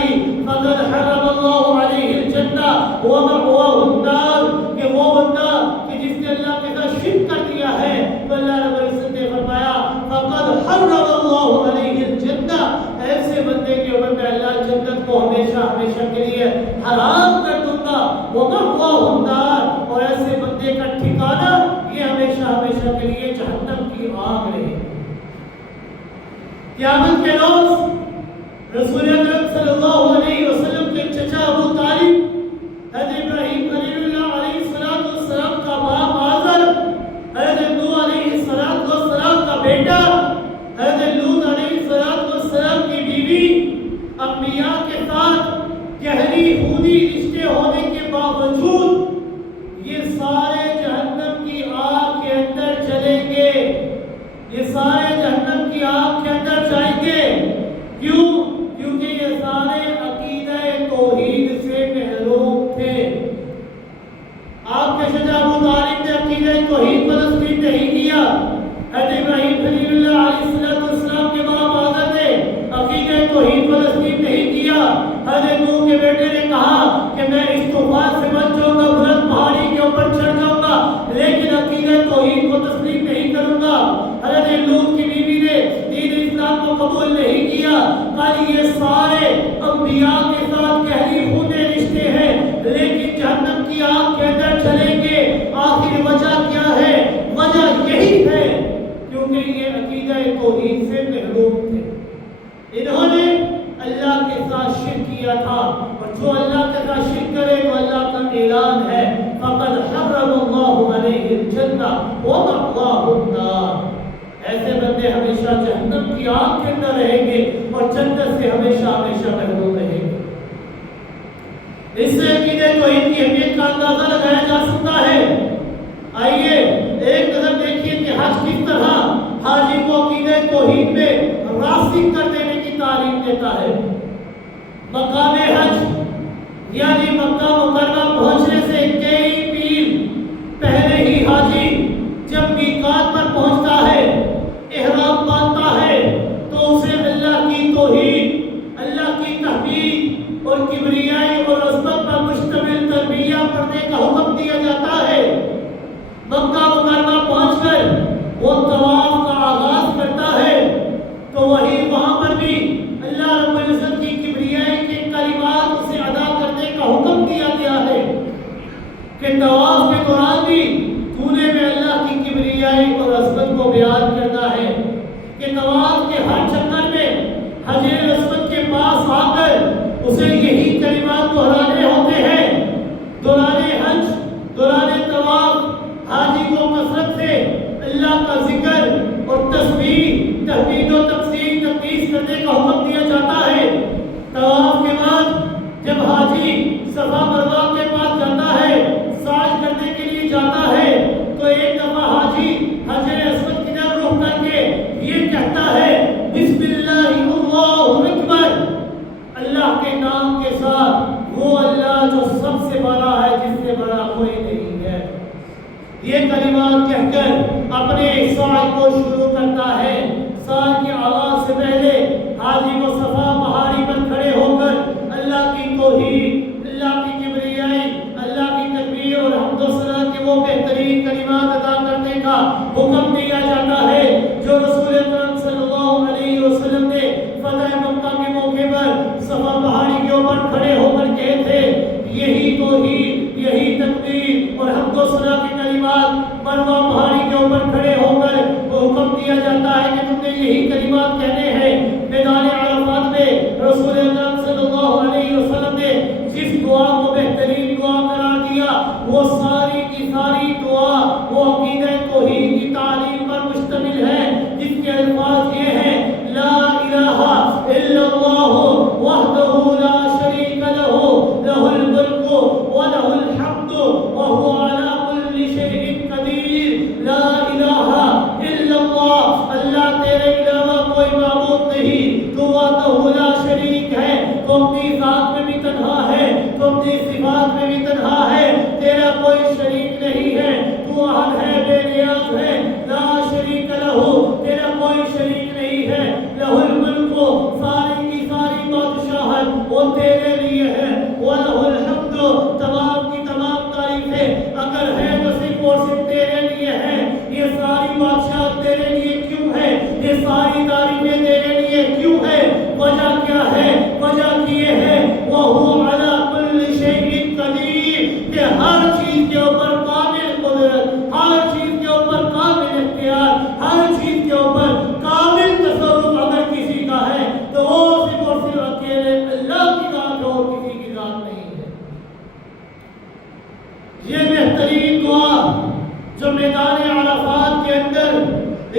فَقَدْ حَرَّمَ اللَّهُ عَلَيْهِ الْجَنَّةَ وَمَأْوَاهُ النَّارُ. کہ وہ بندہ کہ جس نے اللہ کے ساتھ شرک کر دیا ہے تو اللہ رب العزت نے فرمایا فَقَدْ حَرَّمَ اللَّهُ عَلَيْهِ الْجَنَّةَ، ایسے بندے کے اوپر میں اللہ جنت کو ہمیشہ ہمیشہ کے لیے حرام کر دوں گا. وَمَأْوَاهُ النَّارُ، اور ایسے بندے کا ٹھکانہ یہ ہمیشہ ہمیشہ کے لیے جہنم کی کی آگ رہے گی۔ قیامت کے روز رسول اکرم صلی اللہ علیہ وسلم کے چچا ابو طالب، حضرت ابراہیم خلیل اللہ علیہ السلام کا باپ آزر، حضرت نوح علیہ السلام کا بیٹا، حضرت لوط علیہ السلام کی بیوی، انبیاء کے ساتھ گہری خونی رشتے ہونے کے باوجود یہ سارے جہنم کی آگ کے اندر چلیں گے، یہ سارے جہنم کی آگ کے اندر جائیں گے۔ کیوں؟ کیونکہ یہ سارے عقیدہ توحید سے محروم تھے۔ آپ کے چچا ابو طالب نے عقیدہ توحید پر تسلیم نہیں کیا، حضرت ابراہیم خلیل اللہ علیہ السلام کے باپ آزر نے عقیدہ توحید پر تسلیم نہیں کیا، حضرت نوح کے بیٹے نے کہا کہ میں اس طوفان سے بچ جاؤں گا، بلند پہاڑی کے اوپر چڑھ جاؤں گا، لیکن عقیدہ توحید کو تسلیم نہیں کروں گا۔ حضرت لوط کی بیوی نے دین اسلام کو قبول نہیں کیا۔ قال یہ سارے انبیاء کے ساتھ گہری خونی رشتے ہیں، لیکن جہنم کی آگ کے اندر چلیں گے۔ آخر وجہ کیا ہے؟ وجہ یہی ہے کیونکہ یہ عقیدہ توحید سے محروم تھے۔ انہوں نے اللہ کے ساتھ شرک کیا تھا، اور جو اللہ کے ساتھ شرک کرے تو اللہ کا اعلان ہے فقد حرم اللہ علیہ الجنہ ومأواہ النار۔ ایسے بندے ہمیشہ جہنم کی آگ کے اندر رہیں گے اور جنت سے ہمیشہ ہمیشہ محروم رہیں گے۔ اس سے عقیدہ توحید کی اہمیت کا اندازہ لگایا جا سکتا ہے۔ آئیے ایک نظر دیکھیے کہ حج کس طرح حاجی کو عقیدہ توحید میں راسخ کر دینے کی تعلیم دیتا ہے۔ مقام حج یعنی مکہ مکرمہ پہنچنے سے کئی میل پہلے ہی حاجی جب میقات پر پہنچتا ہے، احرام باندھتا ہے، تو اسے اللہ کی توحید، اللہ کی تحمید اور کبریائی اور عظمت پر مشتمل تلبیہ پڑھنے کا حکم دیا جاتا ہے۔ مکہ مکرمہ پہنچ کر وہ طواف کا آغاز کرتا ہے، تو وہی وہاں پر بھی اللہ رب العزت کی کبریائی کے کلمات اسے ادا کرنے کا حکم دیا گیا ہے کہ طواف کے دوران بھی کونے میں اللہ کی کبریائی اور عظمت کو بیان کرنا ہے، کہ طواف کے ہر چکر میں حجر اسود کے پاس آ کر اسے یہی کلمات دہرانے ہوتے ہیں۔ دوران حج، دوران طواف حاجی کو کثرت سے اللہ کا ذکر اور تسبیح، تحمید و تقدیس کرنے کا حکم دیا جاتا ہے۔ طواف کے بعد جب حاجی صفا مروہ کے پاس جاتا ہے، سعی کرنے کے لیے جاتا ہے، تو ایک دفعہ حاجی حجر اسود کی طرف رخ کر کے یہ کہتا ہے بسم اللہ اللہ اکبر، اللہ کے نام کے ساتھ، وہ اللہ جو سب سے بڑا ہے، جس سے بڑا کوئی نہیں ہے۔ یہ کلمات کہہ کر اپنے سعی کو شروع کرتا ہے۔ سعی کے آغاز سے پہلے حاجی کو صفا پہاڑی پر کھڑے ہو کر اللہ کی توحید، اللہ کی کبریائی، اللہ کی تکبیر اور حمد و ثنا کے وہ بہترین کلمات ادا کرنے کا حکم دیا جاتا ہے جو رسول اکرم صلی اللہ علیہ وسلم نے فتح مکہ کے موقع پر صفا پہاڑی کے اوپر کھڑے ہو کر کہے تھے۔ یہی توحید، یہی تکبیر اور حمد و ثنا کے کلمات مروہ پہاڑی کے اوپر کھڑے ہو کر وہ حکم دیا جاتا ہے کہ تم نے یہی کلمات کہنے ہیں۔ میدان عرفات میں رسول اکرم صلی اللہ علیہ وسلم نے جس دعا کو بہترین دعا قرار دیا، وہ ساری کی ساری دعا وہ عقیدہ توحید کی تعلیم پر مشتمل ہے، جس کے الفاظ یہ ہیں لا الہ الا اللہ وحدہ لا شریک لہ لہ الملک ولہ الحمد وہو علی کل شیء قدیر۔ لا الہ الا اللہ، اللہ تیرے علاوہ کوئی معبود نہیں، تو وحدہ لا شریک ہے، تو اپنی ذات میں بھی تنہا ہے، تو اپنی صفات میں بھی تنہا ہے، تیرا کوئی شریک نہیں ہے، تو احد ہے، بے نیاز ہے۔ لا شریک لہ، تیرا کوئی شریک نہیں ہے۔ لہ الملک، ساری کی ساری بادشاہت وہ تیرے لیے ہے۔ وَلَهُ الْحَمْدُ، تمام کی تمام تعریفیں اگر ہے تو صرف اور صرف تیرے لیے ہے۔ یہ ساری بادشاہت تیرے لیے کیوں ہے؟ یہ ساری تعریفیں تیرے لیے کیوں ہے؟ وجہ کیا ہے؟ وجہ یہ ہے وَهُوَ عَلَى كُلِّ شَيْءٍ قَدِيرٌ، کہ ہر چیز کے اوپر کامل قدرت، ہر چیز کے اوپر کامل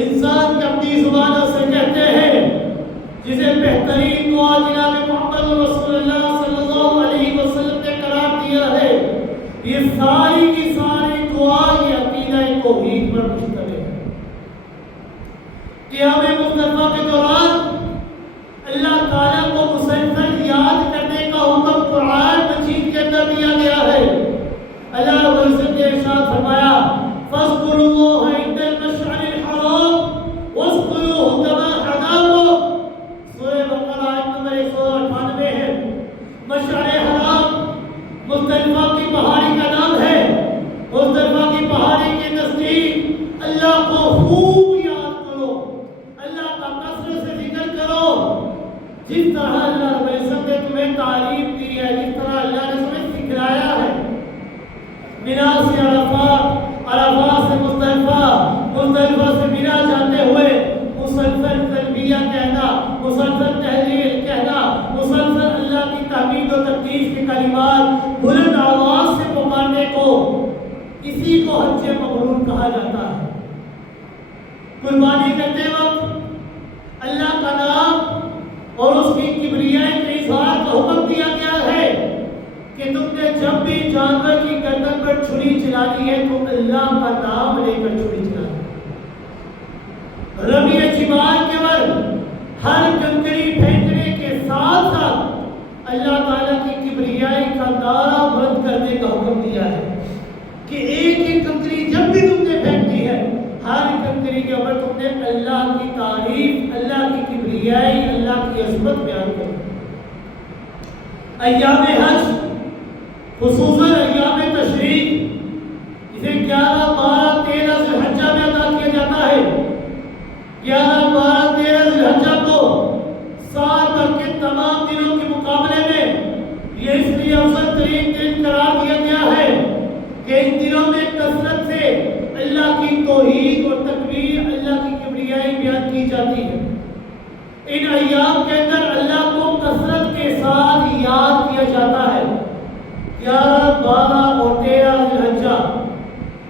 انسان کی اپنی زبانوں سے کہتے ہیں، جسے بہترین دعا جناب محمد رسول اللہ صلی اللہ علیہ وسلم نے قرار دیا ہے، یہ ساری کی ساری دعا یہ عقیدہ توحید پر مشتمل ہے۔ قیام مصطفیٰ کے دوران اللہ تعالیٰ کو مسلسل یاد کرنے کا حکم قرآن مجید کے اندر دیا گیا ہے۔ اللہ ورزق نے ارشاد فرمایا فاذکروا اللہ عند المشعر الحرام واذکروہ کما ہداکم، سورہ بقرہ آیت نمبر 198 ہے۔ مشعر حرام مزدلفہ کی پہاڑی کا نام ہے۔ مزدلفہ کی پہاڑی کے نزدیک اللہ کو خوب یاد کرو، اللہ کا کثرت سے ذکر کرو، جس طرح اللہ رب العزت نے تمہیں تعلیم دی ہے، جس طرح اللہ نے تمہیں سکھلایا ہے۔ منا سے عرفات، عرفات سے مزدلفہ، مزدلفہ سے منا جاتے ہوئے مسلسل تلبیہ کہنا، مسلسل تحلیل کہنا، مسلسل اللہ کی تحمید و تقدیس کے کلمات بلند آواز سے پکارنے کو، اسی کو حج مبرور کہا جاتا ہے۔ قربانی کرتے وقت اللہ کا نام اور اس کی کبریائی کے اظہار کا حکم دیا گیا ہے کہ تم نے جب بھی جانور کی گردن پر چھری چلانی ہے تو اللہ کا نام لے کر چھری چلانی ہے۔ رمی جمال کے وقت ہر کنکری پھینکنے کے ساتھ ساتھ اللہ تعالیٰ کی کبریائی کا نعرہ بلند کرنے کا حکم دیا ہے کہ ایک ایک کنکری جب بھی تم نے پھینکتی ہے، ہر کنکری کے اوپر تم نے اللہ کی تعریف، اللہ کی کبریائی، اللہ کی عظمت بیان کرنی۔ ایام حج خصوصاً ایام تشریق، اسے 11، 12، 13 ذی الحجہ میں ادا کیا جاتا ہے۔ 11، 12، 13 ذی الحجہ کو سال بھر کے تمام دنوں کے مقابلے میں یہ اس لیے افضل ترین دن قرار دیا گیا ہے کہ ان دنوں میں کثرت سے اللہ کی توحید اور تکبیر، اللہ کی کبریائی بیان کی جاتی ہے۔ ان ایام کے اندر اللہ کو کثرت کے ساتھ یاد کیا جاتا ہے۔ 11، 12 اور 13 ذی الحجہ،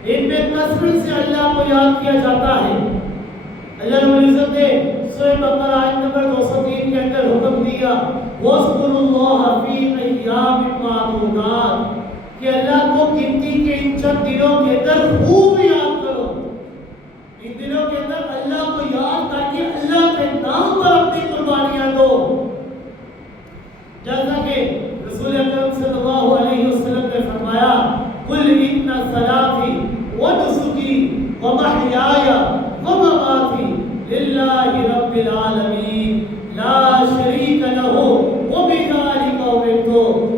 ان میں کثرت سے اللہ کو یاد کیا جاتا ہے۔ اللہ رب العزت نے سورہ بقرہ آیت نمبر 203 کے اندر حکم دیا وَاذْكُرُوا اللَّهَ فِي أَيَّامٍ مَّعْدُودَاتٍ، کہ اللہ کو گنتی کے ان چند دنوں کے اندر خوب یاد کرو۔ ان دنوں کے اندر اللہ کو یاد کر کے اللہ کے نام پر اپنی قربانیاں دو، جیسا کہ رسول اکرم صلی اللہ علیہ وسلم نے فرمایا قُلْ إِنَّ صَلَاتِي وَنُسُكِي وَمَحْيَايَ وَمَمَاتِي لِلَّهِ رَبِّ الْعَالَمِينَ لَا شَرِيكَ لَهُ وَبِذَلِكَ أُمِرْتُ،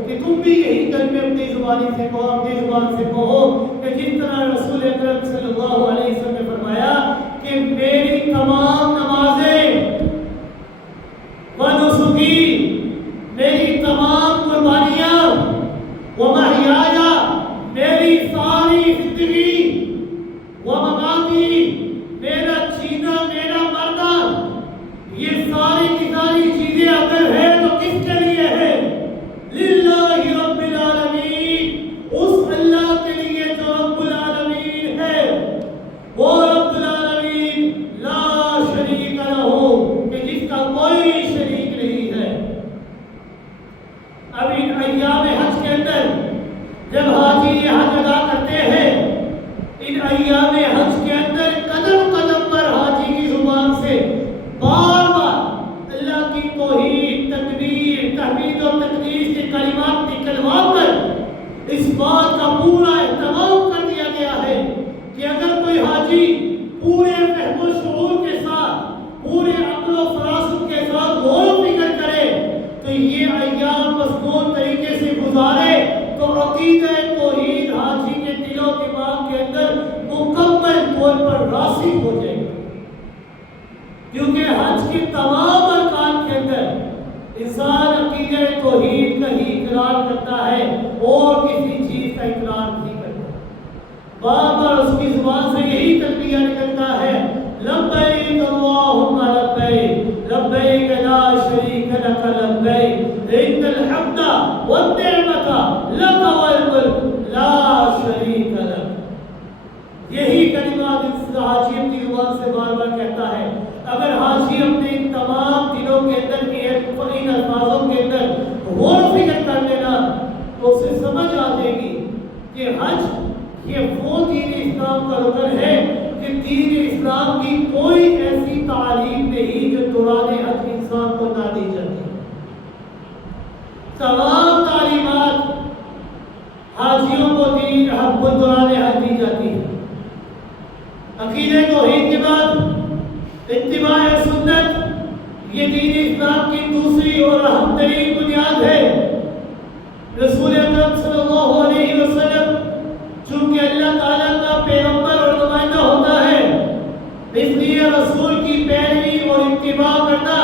کہ تم بھی یہی کلمے اپنی زبانی سے کہو، اپنی زبان سے کہو کہ جس طرح رسول اکرم صلی اللہ علیہ وسلم نے فرمایا کہ میری تمام نمازیں وَنُسُكِي، میری تمام قربانیاں، وَمَحْيَايَ، میری ساری زندگی، وَمَمَاتِي، میرا جینا، میرا مرنا، یہ ساری کی ساری چیزیں اگر ہے تو کس کے لیے ہے؟ للہ رب العالمین، اس اللہ کے لیے جو رب العالمین ہے، وہ رب العالمین لا شریک لہ، کہ جس کا کوئی شریک نہیں ہے۔ اب ان ایام حج کے اندر جب حاجی یہ حج ادا کرتے ہیں، ان ایام حج کے اندر قدم قدم پر حاجی کی زبان سے بار بار اللہ کی توحید، تکبیر، تحمید و تقدیس کے کلمات نکلوا کر اس بات کا پورا اہتمام کر دیا گیا ہے کہ اگر کوئی حاجی پورے فہم و شعور کے ساتھ، پورے عقل و فراست کے ساتھ غور و فکر کرے تو یہ ایام مضمون طریقے سے گزارے تو عقیدہ توحید حاجی کے دل و دماغ کے اندر مکمل طور پر راسخ ہو جائے گا، کیونکہ حج کے تمام ارکان کے اندر انسان عقیدہ توحید کا ہی اقرار کرتا ہے اور کسی چیز کا اقرار نہیں کرتا۔ بار بار اس کی زبان سے یہی تلبیہ نکلتا ہے لبیک اللہم لبیک، لبیک لا شریک لک لبیک، ان الحمد والنعمت لک والملک لا شریک لک۔ یہی کلمات اس حاجی زبان سے بار بار کہتا ہے، اگر حاجی اپنے ان تمام دنوں کے اندر ان الفاظوں کے اندر غور و فکر کر لینا تو اسے سمجھ آ جائے گی کہ حج یہ وہ دین اسلام کا رکن ہے کہ دین اسلام کی کوئی ایسی تعلیم نہیں جو دوران حج انسان کو نہ دی جاتی۔ تمام تعلیمات حاجیوں کو دین حق کو دوران حج دی جاتی ہے۔ عقیدہ توحید کے بعد اتباع سنت یہ دین اسلام کی دوسری اور اہم ترین بنیاد ہے۔ رسول اکرم صلی اللہ علیہ وسلم چونکہ اللہ تعالیٰ کا پیغمبر اور نمائندہ ہوتا ہے، اس لیے رسول کی پیروی اور اتباع کرنا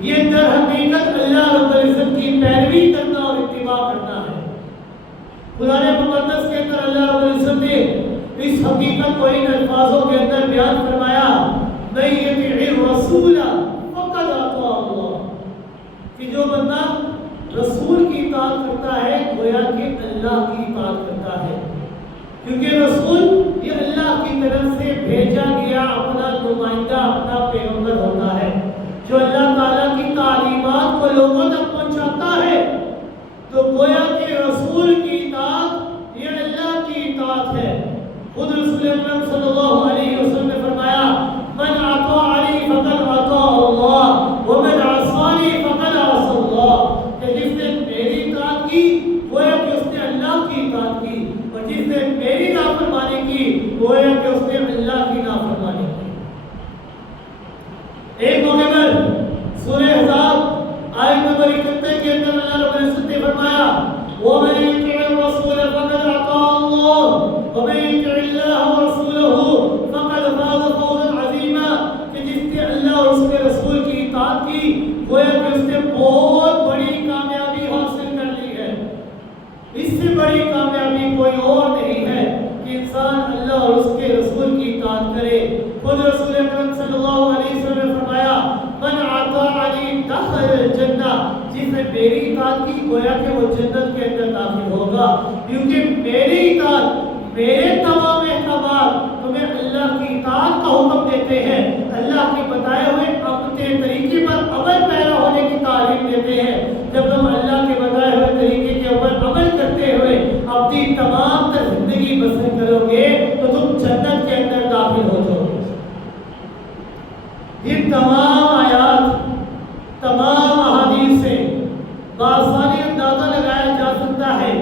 یہ در حقیقت اللہ رب العزت کی پیروی کرنا اور اتباع کرنا ہے۔ قرآن مقدس کے اندر اللہ رب العزت نے اس حقیقت کو ان الفاظوں کے اندر بیان فرمایا، من یطع الرسول فقد اطاع اللہ، کہ جو بندہ رسول کی اطاعت کرتا ہے گویا کہ اللہ کی اطاعت کرتا ہے، کیونکہ رسول یہ اللہ کی طرف سے بھیجا گیا اپنا نمائندہ، اپنا پیغمبر ہوتا ہے جو اللہ تعالیٰ کی تعلیمات کو لوگوں تک پہنچاتا ہے۔ تو گویا کہ رسول کی اطاعت یہ اللہ کی اطاعت ہے۔ خود رسول اکرم صلی اللہ علیہ وسلم نے فرمایا، من اطاعنی فقد اطاع اللہ ومن عصانی فقد عصى اللہ، کہ جس نے میری اطاعت کی گویا کہ اس نے اللہ کی اطاعت کی، اور جس نے میری نافرمانی کی گویا کہ اس نے اللہ کی نافرمانی کی۔ ایک موقع پر سورہ احزاب آیت نمبر 71 کے اندر اللہ رب العزت نے فرمایا، وَمَن يُطِعِ الرَّسُولَ فَقَدْ أَطَاعَ اللَّهَ وَمَن يُطِعِ اللَّهَ وَرَسُولَهُ فَقَدْ فَازَ فَوْزًا عَظِيمًا، کہ جس نے اللہ اور اس کے رسول کی اطاعت کی گویا کہ اس نے بہت بڑی کامیابی حاصل کر لی ہے۔ اس سے بڑی کامیابی کوئی اور نہیں ہے کہ انسان اللہ اور اس کے رسول کی اطاعت کرے۔ خود رسول اکرم صلی اللہ علیہ وسلم نے فرمایا، من اطاعنی دخل الجنہ، جس نے میری اطاعت کی گویا کہ وہ جنت کے اندر داخل ہوگا، کیونکہ میری اطاعت میرے تمام احکامات تمہیں اللہ کی اطاعت کا حکم دیتے ہیں، اللہ کے بتائے ہوئے اپنے طریقے پر عمل پیرا ہونے کی تعلیم دیتے ہیں۔ جب تم اللہ کے بتائے ہوئے طریقے کے اوپر عمل کرتے ہوئے اپنی تمام تر زندگی بسر کرو گے تو تم جنت کے اندر داخل ہو جاؤ گے۔ یہ تمام آیات، تمام احادیث سے بآسانی اندازہ لگایا جا سکتا ہے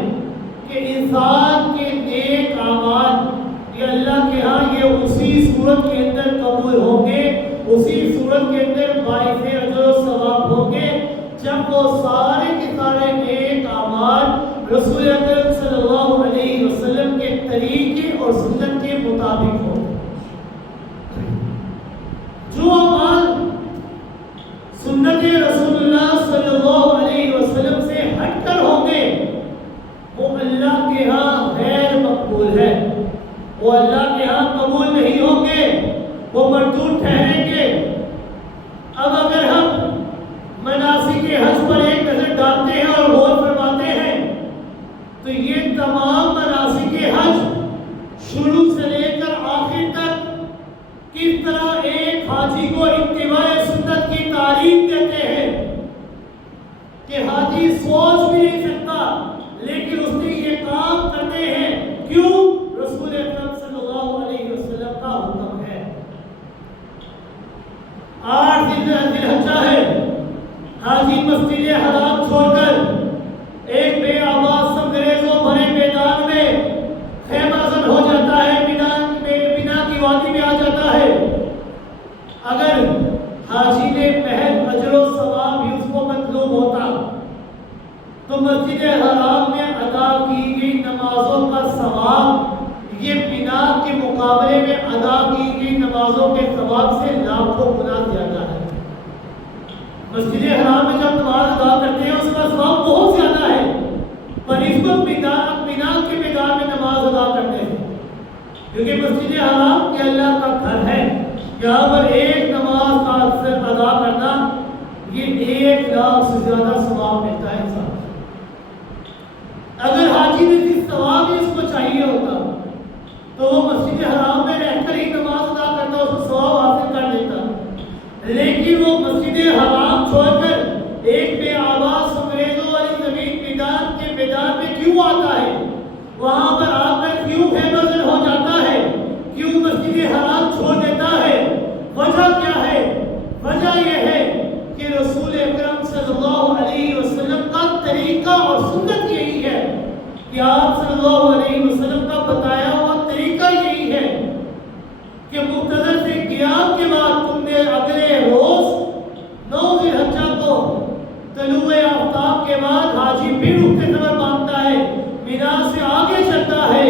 کہ انسان کے نیک اعمال یہ اللہ کے ہاں یہ اسی صورت کے اندر قبول ہوں گے، اسی صورت کے اندر باعث اجر و ثواب ہوں گے جب وہ سارے کے سارے نیک اعمال رسول اکرم صلی اللہ علیہ وسلم کے طریقے اور سنت کے مطابق ہوں۔ جو اعمال سنت رسول اللہ صلی اللہ علیہ وسلم سے ہٹ کر ہوں گے وہ اللہ کے ہاں غیر مقبول ہے، وہ اللہ کے ہاں قبول نہیں ہوں گے، وہ مردود ٹھہریں گے۔ اب اگر ہم مناسک حج پر ایک نظر ڈالتے ہیں اور غور فرماتے ہیں تو یہ تمام مناسک حج شروع سے لے کر آخر تک کس طرح ایک حاجی کو اتباع سنت کی تعلیم دیتے ہیں کہ حاجی سوچ بھی نہیں سکتا لیکن اس نے یہ کام کرتے ہیں، کیوں؟ رسول اکرم صلی اللہ علیہ وسلم کا حکم ہے۔ 8 ذی الحجہ ہے، حاجی مسجد حرام چھوڑ کر ایک بے آواز سنگریزوں بھرے میدان میں خیمہ زن ہو جاتا ہے، بنا کی وادی میں آ جاتا ہے۔ اگر حاجی نے محض اجر و ثواب بھی اس کو مطلوب ہوتا تو مسجد حرام میں ادا کی گئی نمازوں کا ثواب یہ بنا کے مقابلے میں ادا کی گئی نمازوں کے ثواب سے لاکھوں گنا زیادہ ہے۔ مسجد حرام میں جب نماز ادا کرتے ہیں اس کا ثواب بہت زیادہ ہے، پر اس وقت بنا کے میدان میں نماز ادا کرتے ہیں کیونکہ مسجد حرام یہ اللہ کا گھر ہے، یہاں پر ایک نماز کا اثر ادا کرنا یہ 1 لاکھ سے زیادہ ثواب ملتا ہے انسان۔ اگر حاجی نے جس ثواب اس کو چاہیے ہوتا تو وہ مسجد حرام میں رہ کر ہی نماز ادا کرتا، اس کو طریقہ اور سنت یہی ہے کہ آپ صلی اللہ علیہ وسلم کا بتایا ہوا طریقہ یہی ہے کہ مختصر سے قیام کے بعد تم نے اگلے روز 9 ذی الحجہ کو طلوع آفتاب کے بعد حاجی پھر اٹھتے سفر باندھتا ہے، مینا سے آگے چلتا ہے۔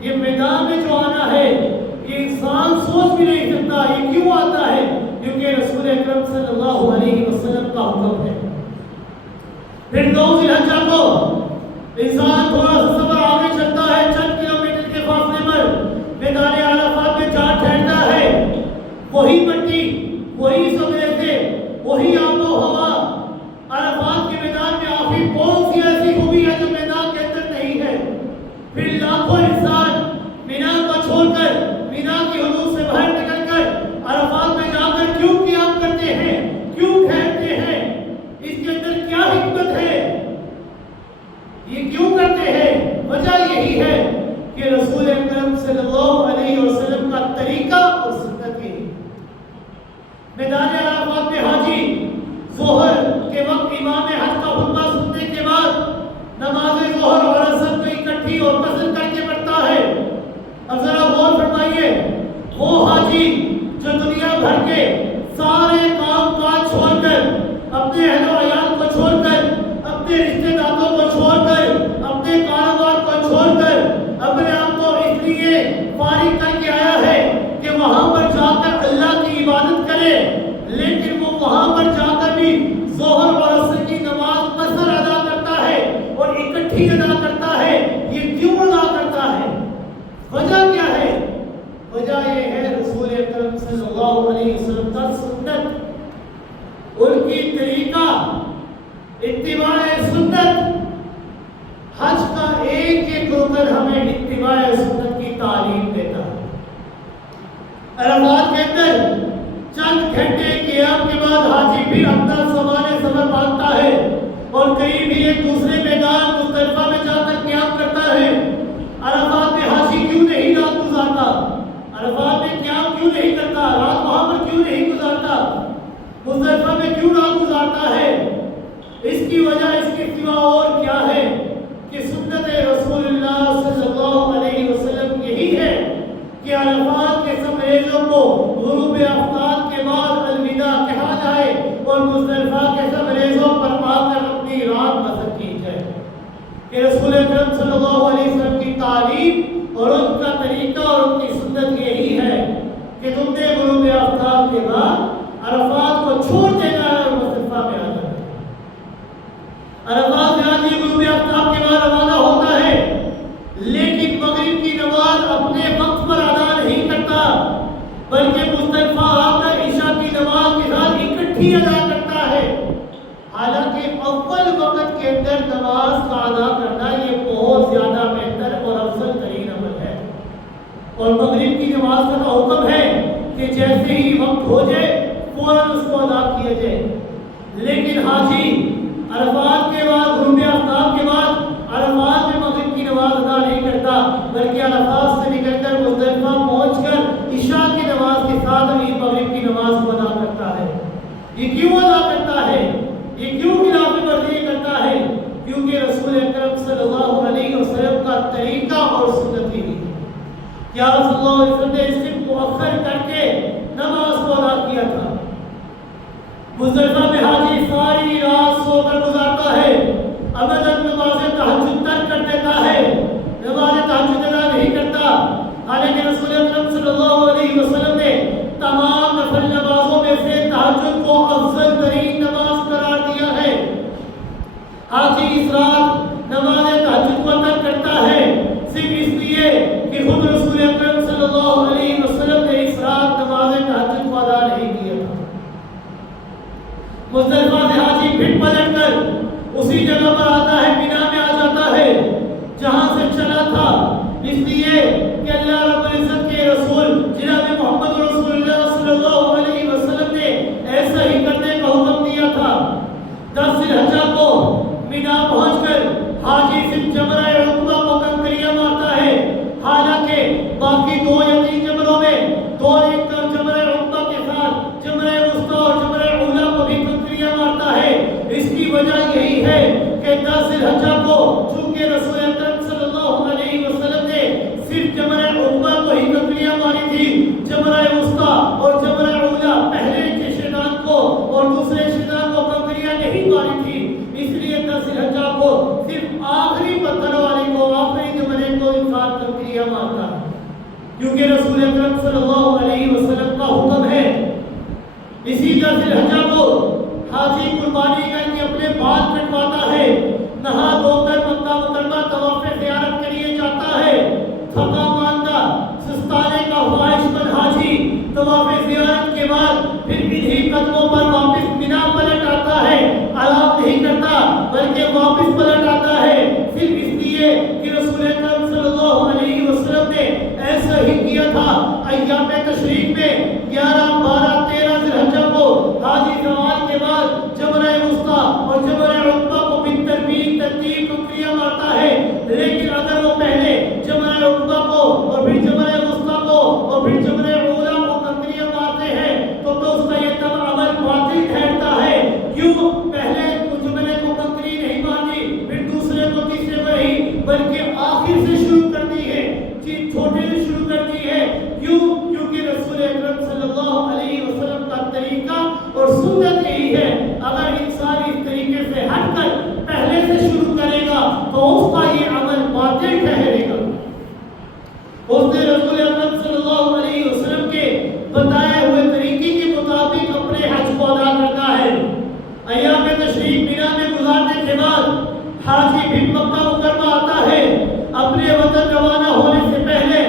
یہ میدان میں جو آنا ہے یہ انسان سوچ بھی نہیں سکتا یہ کیوں آتا ہے، کیونکہ رسول اکرم صلی اللہ علیہ وسلم کا حکم ہے۔ پھر 9 ذی الحجہ کو انسان تھوڑا سا سفر آگے چلتا ہے، چند کلومیٹر کے فاصلے پر میدان عرفات میں جا ٹھہرتا ہے۔ وہی مٹی، وہی سبزے، وہی آب و ہوا۔ عرفات کے میدان میں آخری کون سی ایسی خوبی ہے جو میدان کے اندر نہیں ہے؟ پھر لاکھوں انسان مینا کو چھوڑ کر، مینا کی حدود سے باہر نکل کر عرفات میں جا کر کیوں قیام کرتے ہیں، کیوں ٹھہرتے ہیں؟ اس کے اندر کیا حکمت ہے؟ یہ کیوں کرتے ہیں؟ وجہ یہی ہے کہ رسول اکرم صلی اللہ علیہ وسلم کا طریقہ اور سنت یہی۔ میدان عرفات میں حاجی ظہر کے وقت امام حج کا خطبہ سننے کے بعد نماز ظہر اور عصر کو اکٹھی اور قصر کر کے پڑھتا ہے۔ اب ذرا غور فرمائیے، وہ حاجی جو دنیا بھر کے سارے کام کاج چھوڑ کر، اپنے اہل و عیال کو چھوڑ کر، اپنے رشتے داروں کو چھوڑ کر، اپنے کاروبار کو چھوڑ کر، اپنے آپ کو اس لیے فارغ کر کے آیا ہے کہ وہاں پر جا کر اللہ کی عبادت کرے، لیکن وہ وہاں پر جا کر بھی ظہر اور عصر کی نماز قصر ادا کرتا ہے اور اکٹھی ادا کرتا ہے۔ یہ کیوں ادا کرتا ہے؟ وجہ کیا ہے؟ وجہ یہ ہے رسول اکرم صلی اللہ علیہ وسلم کا سنت، ان کی طریقہ، اتباع سنت۔ حج کا ایک ایک رکن ہمیں اتباع سنت کی تعلیم دیتا ہے۔ عرفات کے اندر چند گھنٹے قیام کے بعد حاجی پھر اپنا سامان سفر باندھتا ہے اور کہیں بھی ایک دوسرے میدان مزدلفہ میں جا کر قیام کرتا ہے۔ عرفات میں حاجی کیوں نہیں رات گزارتا؟ عرفات میں قیام کیوں نہیں کرتا؟ رات وہاں پر کیوں نہیں گزارتا؟ مزدلفہ میں کیوں رات گزارتا ہے؟ اس کی وجہ، اس کے سوا اور کیا ہے کہ سنت رسول اللہ صلی اللہ علیہ وسلم یہی ہے کہ عرفات کے سب ریزوں کو غروب آفتاب کے بعد الوداع کہا جائے اور مزدلفہ کے سب ریزوں پر آ کر اپنی رات بسر کی جائے۔ کہ رسول اکرم صلی اللہ علیہ وسلم کی تعلیم اور ان کا طریقہ اور ان کی سنت یہی ہے کہ تم نے غروب آفتاب کے بعد عرفات کو چھوڑ دینا ہے اور مزدلفہ میں آ جانا ہے۔ عرفات جہاں کی غروب آفتاب کے بعد روانہ ہوتا ہے، لیکن مغرب کی نماز اپنے وقت پر ادا نہیں کرتا، بلکہ مزدلفہ آ کر عشاء کی نماز کے ساتھ اکٹھی ادا کرتا ہے۔ حالانکہ اول وقت کے اندر نماز کا ادا کرنا یہ بہت زیادہ بہتر اور افضل ترین عمل ہے، اور مغرب کی نماز کا حکم ہے کہ جیسے ہی وقت ہو جائے فوراً اس کو ادا کیا جائے۔ لیکن حاجی عرفات کے بعد، غروب آفتاب کے بعد عرفات میں مغرب کی نماز ادا نہیں کرتا، بلکہ عرفات سے نکل کر مزدلفہ پہنچ کر عشاء کی نماز کے ساتھ بھی مغرب کی نماز کو ادا کرتا ہے۔ یہ کیوں ادا کرتا ہے؟ یہ کیوں خلاف ورزی کرتا ہے؟ کیونکہ رسول اکرم صلی اللہ علیہ وسلم کا طریقہ اور سنت ہی ہے کہ آپ صلی اللہ علیہ وسلم نے اس سے مؤخر کر کے نماز کو ادا کیا تھا۔ مزدلفہ میں حاجی ساری رات سو کر گزارتا ہے، ابداً نماز تہجد ترک کر دیتا ہے، نماز تہجد ادا نہیں کرتا۔ حالانکہ رسول اکرم صلی اللہ علیہ وسلم نے تمام نفل نمازوں میں سے تہجد کو افضل ترین نماز قرار دیا ہے۔ حاجی اس رات نماز تہجد کو ترک کرتا ہے صرف اس لیے کہ خود رسول اکرم صلی اللہ علیہ وسلم نے اس رات نماز تہجد کو ادا نہیں کیا تھا۔ مزدلفہ سے حاجی پھر پلٹ کر اسی جگہ پر آتا ہے، مینا میں آ جاتا ہے جہاں سے چلا تھا، اس لیے کہ اللہ رب العزت کے رسول جناب محمد رسول اللہ صلی اللہ علیہ وسلم نے ایسا ہی کرنے کا حکم دیا تھا۔ 10 ذی الحجہ کو مینا پہنچ کر حاجی صرف جمرہ عقبہ کو کنکریاں مارتا ہے، حالانکہ باقی 2 یا 3 جمروں میں ایک جمرہ عقبہ کے ساتھ جمرہ وسطیٰ اور جمرہ اولیٰ کو بھی کنکریاں مارتا ہے۔ اس کی وجہ یہی ہے کہ ذی الحجہ کو چونکہ رسول اکرم صلی اللہ علیہ وسلم نے صرف جمرہ عقبہ کو ہی کنکریاں ماری تھی، جمرہ وسطیٰ اور جمرہ اولیٰ پہلے کے شیطان کو اور دوسرے شیطان کو کنکریاں نہیں ماری تھی، اس لیے 10 ذی الحجہ کو صرف آخری پتھر والے کو آخری جمرے کو انسان کنکریاں مارتا ہے، کیونکہ رسول اکرم صلی اللہ علیہ وسلم کا حکم ہے۔ اسی 10 ذی الحجہ کو حاجی قربانی کر کے اپنے بال کٹواتا ہے، نہا دھو کر مکہ مکرمہ طواف زیارت کے لیے جاتا ہے، تھکا ماندہ سستانے کا خواہش مند حاجی طواف زیارت کے بعد پھر انہی قدموں پر واپس مینا پلٹ آتا ہے، آرام نہیں کرتا بلکہ واپس پلٹ آتا ہے، صرف اس لیے کہ رسول اکرم صلی اللہ علیہ وسلم نے ایسا ہی کیا تھا۔ ایام تشریق میں 11، 12، 13 ذی الحجہ کو حاجی زوال کے بعد جمرہ وسطیٰ اور جمرہ عقبہ کو بالترتیب کنکریاں مارتا ہے، لیکن اگر وہ پہلے جمرہ عقبہ کو اور پھر جمرہ وسطیٰ کو اور پھر جمرہ اولیٰ کو کنکریاں مارتے ہیں تو اس کا یہ تمام عمل باطل ٹھہرتا ہے۔ کیوں؟ پہلے جمرے کو کنکری نہیں مارنی، پھر دوسرے کو تیسرے کو نہیں، بلکہ آخر سے شروع کرنی ہے، چیز چھوٹے سے شروع کرنی ہے۔ کیوں؟ کیونکہ رسول اکرم صلی اللہ علیہ وسلم کا طریقہ اور سنت یہی ہے، اگر انسان اس طریقے سے ہٹ کر پہلے سے شروع کرے گا تو اس کا یہ عمل باطل ٹھہرے گا۔ اس نے رسول اکرم صلی اللہ علیہ وسلم کے بتائے ہوئے طریقے کے مطابق اپنے حج کو ادا کرتا ہے۔ ایام تشریق مینا میں گزارنے کے بعد حاجی بھی مکہ مکرمہ آتا ہے، اپنے وطن روانہ ہونے سے پہلے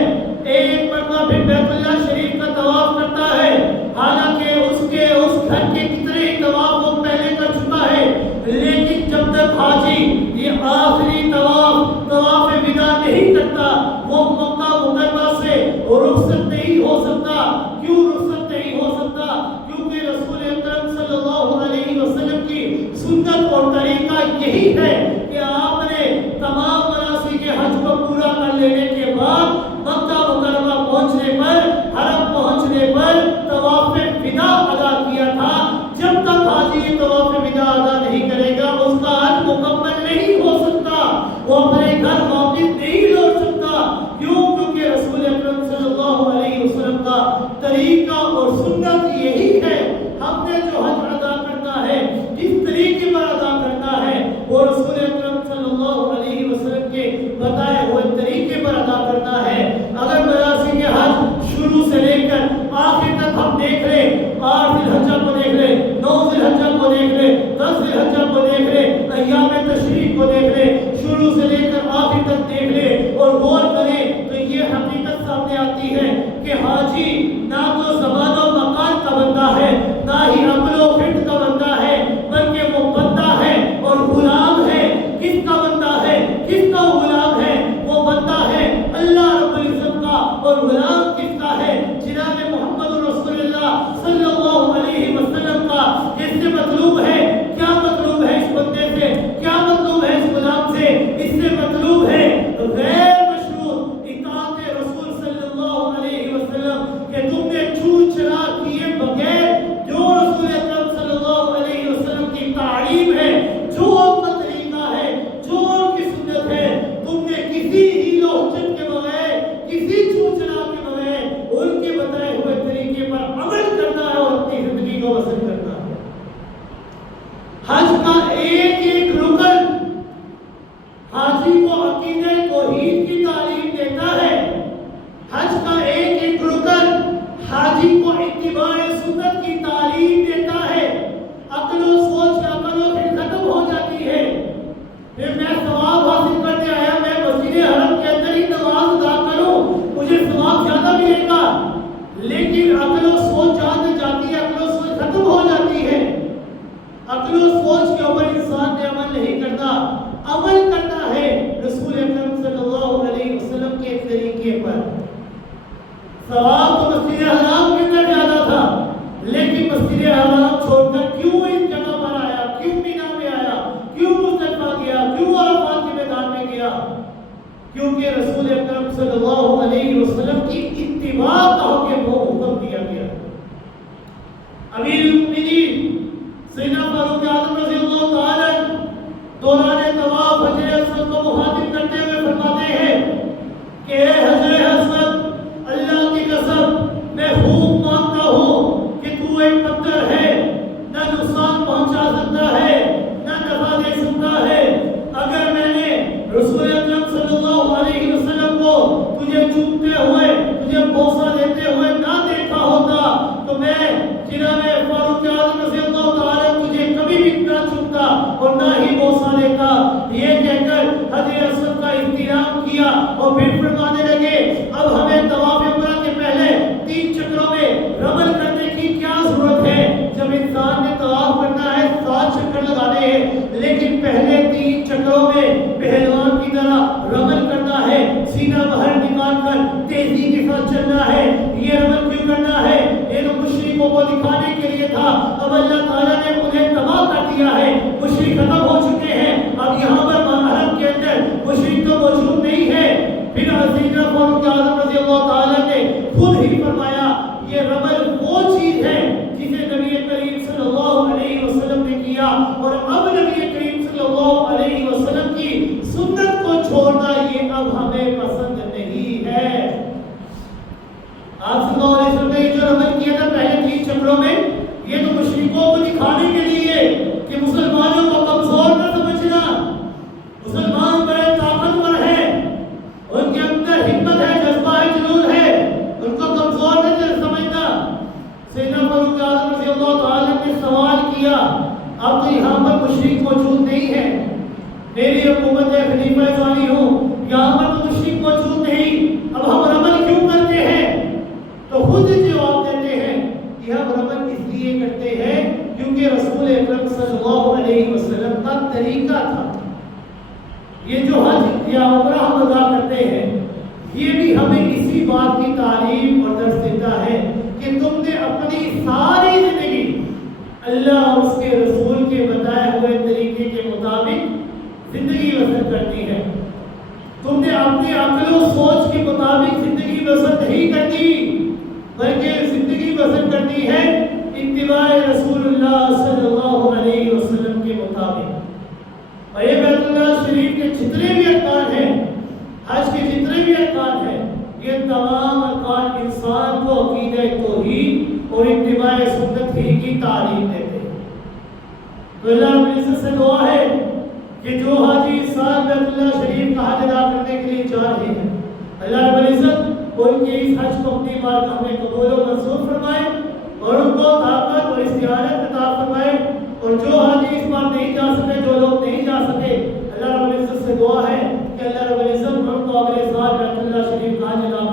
ایک مرتبہ پھر بیت اللہ شریف کا طواف کرتا ہے، حالانکہ اس گھر کے کتنے ہی طواف وہ پہلے کر چکا ہے، لیکن جب تک حاجی یہ آخری طواف وداع نہیں کرتا وہ مکہ مکرمہ سے رخصت نہیں ہو سکتا۔ کیوں رخصت نہیں ہو سکتا؟ کیونکہ رسول اکرم صلی اللہ علیہ وسلم کی سنت اور طریقہ یہی ہے کہ آپ نے تمام مناسک حج کو پورا کر لینے کے بعد مکہ مکرمہ پہنچنے پر، حرم پہنچنے پر طواف وداع ادا کیا تھا۔ جب تک حاجی طواف وداع ادا نہیں کرے گا اس کا حج مکمل نہیں ہو سکتا، وہ اپنے گھر واپس نہیں لوٹ سکتا۔ کیوں؟ کیونکہ رسول اکرم صلی اللہ علیہ وسلم کا طریقہ اور سنت یہی ہے۔ ہم نے جو حج ادا کرنا ہے، جس طریقے پر ادا کرنا ہے، وہ رسول اکرم صلی اللہ علیہ وسلم کے بتائے ہوئے طریقے پر ادا کرنا ہے۔ اگر مناسک حج شروع سے لے کر آخر تک ہم دیکھ لیں، 8 ذی الحجہ کو دیکھ لیں، 9 ذی الحجہ کو دیکھ لیں، 10 ذی الحجہ کو دیکھ لیں، ایام تشریق کو دیکھ لیں، شروع سے لے کر آخر تک دیکھ لیں اور غور کریں تو یہ حقیقت سامنے آتی ہے کہ حاجی نہ تو زبان و مکان کا بندہ ہے، نہ ہی عقل و فکر کا بندہ ہے، بلکہ وہ بندہ ہے اور غلام ہے۔ کس کا بندہ ہے؟ کس کا غلام ہے؟ وہ بندہ ہے اللہ رب العزت کا، اور غلام کس کا ہے؟ جناب محمد رسول اللہ صلی اللہ علیہ وسلم کا۔ اس سے مطلوب ہے کیا؟ مطلوب ہے اس بندے سے کیا؟ مطلوب ہے اس غلام سے؟ اس سے مطلوب ہے غیر مشروط اطاعت رسول صلی اللہ علیہ وسلم، کہ تم نے چھوٹ چھڑا کیے بغیر جو رسول اکرم صلی اللہ علیہ وسلم کی تعلیم ہے، جو ان کا طریقہ ہے، جو ان کی سنت ہے، تم نے کسی ہیل و حجت کے بغیر، کسی چھوٹ چھڑا کے بغیر ان کے بتائے ہوئے طریقے پر عمل کرنا ہے اور اپنی زندگی کو بسر کرنا ہے۔ حج کا ایک ایک رکن حاجی کو عقیدہ توحید کی تعلیم دیتا ہے، حج کا ایک ایک رکن حاجی کو اتباع سنت کی تعلیم دیتا ہے۔ عقل و سوچ عقل و فکر ختم ہو جاتی ہے، پھر میں ثواب حاصل کرنے آیا، میں مسجد حرم کے اندر ہی نماز ادا کروں، مجھے ثواب زیادہ ملے گا، لیکن عقل و سوچ جان جاتی ہے، عقل و سوچ ختم ہو جاتی ہے۔ عقل و سوچ کے اوپر انسان نے عمل نہیں کرتا، عمل کرنا ہے رسول اکرم صلی اللہ علیہ وسلم کے طریقے پر۔ ثواب تو مسجد حرام کے اندر زیادہ تھا، لیکن مسجد حرام چھوڑ کر کیوں اس جگہ پر آیا، کیوں مینا میں آیا، کیوں مزدلفہ گیا، کیوں عرفات کے میدان میں گیا؟ کیونکہ رسول اکرم صلی اللہ علیہ وسلم کی اتباع کا حکم دیا گیا۔ امیر المؤمنین سیدنا فاروق اعظم رضی اللہ تعالی دوران طواف کہ اے حجر اسود، اللہ کی قسم میں خوب مانتا ہوں کہ تو ایک پتھر ہے، نہ نقصان پہنچا سکتا ہے نہ نفع دے سکتا ہے۔ اگر میں نے رسول اکرم صلی اللہ علیہ وسلم کو تجھے چومتے ہوئے، تجھے بوسہ دیتے ہوئے نہ دیکھا ہوتا تو میں جناب فاروق اعظم رضی اللہ تعالیٰ تجھے کبھی بھی نہ چومتا اور نہ ہی بوسہ دیتا۔ یہ کہہ کر حجر اسود کا احترام کیا اور پھر فرمانے لگے اب ہمیں طواف عمرہ کے پہلے 3 چکروں میں رمل کرنے کی کیا ضرورت ہے؟ جب انسان نے طواف کرنا ہے 7 چکر لگانے ہیں، لیکن پہلے 3 چکروں میں پہلوان کی طرح رمل کرنا ہے، سینہ باہر نکال کر تیزی کے ساتھ چلنا ہے۔ یہ رمل کیوں کرنا ہے؟ یہ تو مشرکوں کو دکھانے کے لیے تھا۔ اب اللہ تعالیٰ نے انہیں تباہ کر دیا ہے، مشرک ختم ہو چکے ہیں، اب یہاں پر حرم کے اندر مشرک تو موجود نہیں ہے۔ پھر سیدنا فاروق اعظم رضی اللہ تعالیٰ نے خود ہی فرمایا یہ رمل وہ چیز ہے جسے نبی کریم صلی اللہ علیہ وسلم نے کیا، اور اب نبی کریم صلی اللہ علیہ وسلم کی سنت کو چھوڑنا یہ اب ہمیں پسند نہیں ہے۔ آپ صلی اللہ علیہ وسلم نے جو رمل کیا تھا پہلے 3 چکروں میں، یہ تو مشرکوں کو دکھانے کے لیے کہ مسلمانوں کو کمزور نہ سمجھنا، مسلمان بڑے طاقتور ہیں، ان کے اندر ہمت ہے، جذبہ ہے، جنون ہے، ان کو کمزور نہ سمجھنا۔ سیدنا فاروق اعظم رضی اللہ تعالیٰ نے سوال کیا اب تو یہاں پر مشرک موجود نہیں ہے، میری حکومت خلیفہ ثانی ہوں، یہاں پر تو مشرک موجود نہیں، اب ہم رمل کیوں کرتے ہیں؟ تو خود جواب دیتے ہیں کہ ہم رمل اس لیے کرتے ہیں کیونکہ رسول اکرم صلی اللہ علیہ وسلم کا طریقہ تھا۔ یہ جو حج یا عمرہ ہم ادا کرتے ہیں یہ بھی ہمیں اسی بات کی تعلیم اور درس دیتا ہے کہ تم نے اپنی ساری زندگی اللہ اور اس کے رسول کے بتائے ہوئے طریقے کے مطابق زندگی بسر کرتی ہے۔ تم نے اپنی عقل و سوچ کے مطابق زندگی بسر نہیں کرتی، بلکہ زندگی بسر کرتی ہے اتباع رسول اللہ صلی اللہ علیہ وسلم کے مطابق۔ اور یہ بیت اللہ شریف کے جتنے بھی ارکان ہیں، حج کے جتنے بھی ارکان ہیں، یہ تمام ارکان انسان کو عقیدہ توحید اور اتباع سنت ہی کی تعلیم دیتے ہیں۔ تو اللہ رب العزت سے دعا ہے کہ جو حاجی اس سال بیت اللہ شریف کا حج ادا کرنے کے لیے جا رہے ہیں، اللہ رب العزت ان کے اس حج کو اپنی بارگاہ میں قبول و منظور فرمائے اور ان کو طاقت اور استعانت عطا فرمائے، اور جو حاجی اس بار نہیں جا سکے، جو لوگ نہیں جا سکے، اللہ رب العزت سے دعا ہے کہ اللہ رب العزت ان کو اگلے سال بیت اللہ شریف کا حج ادا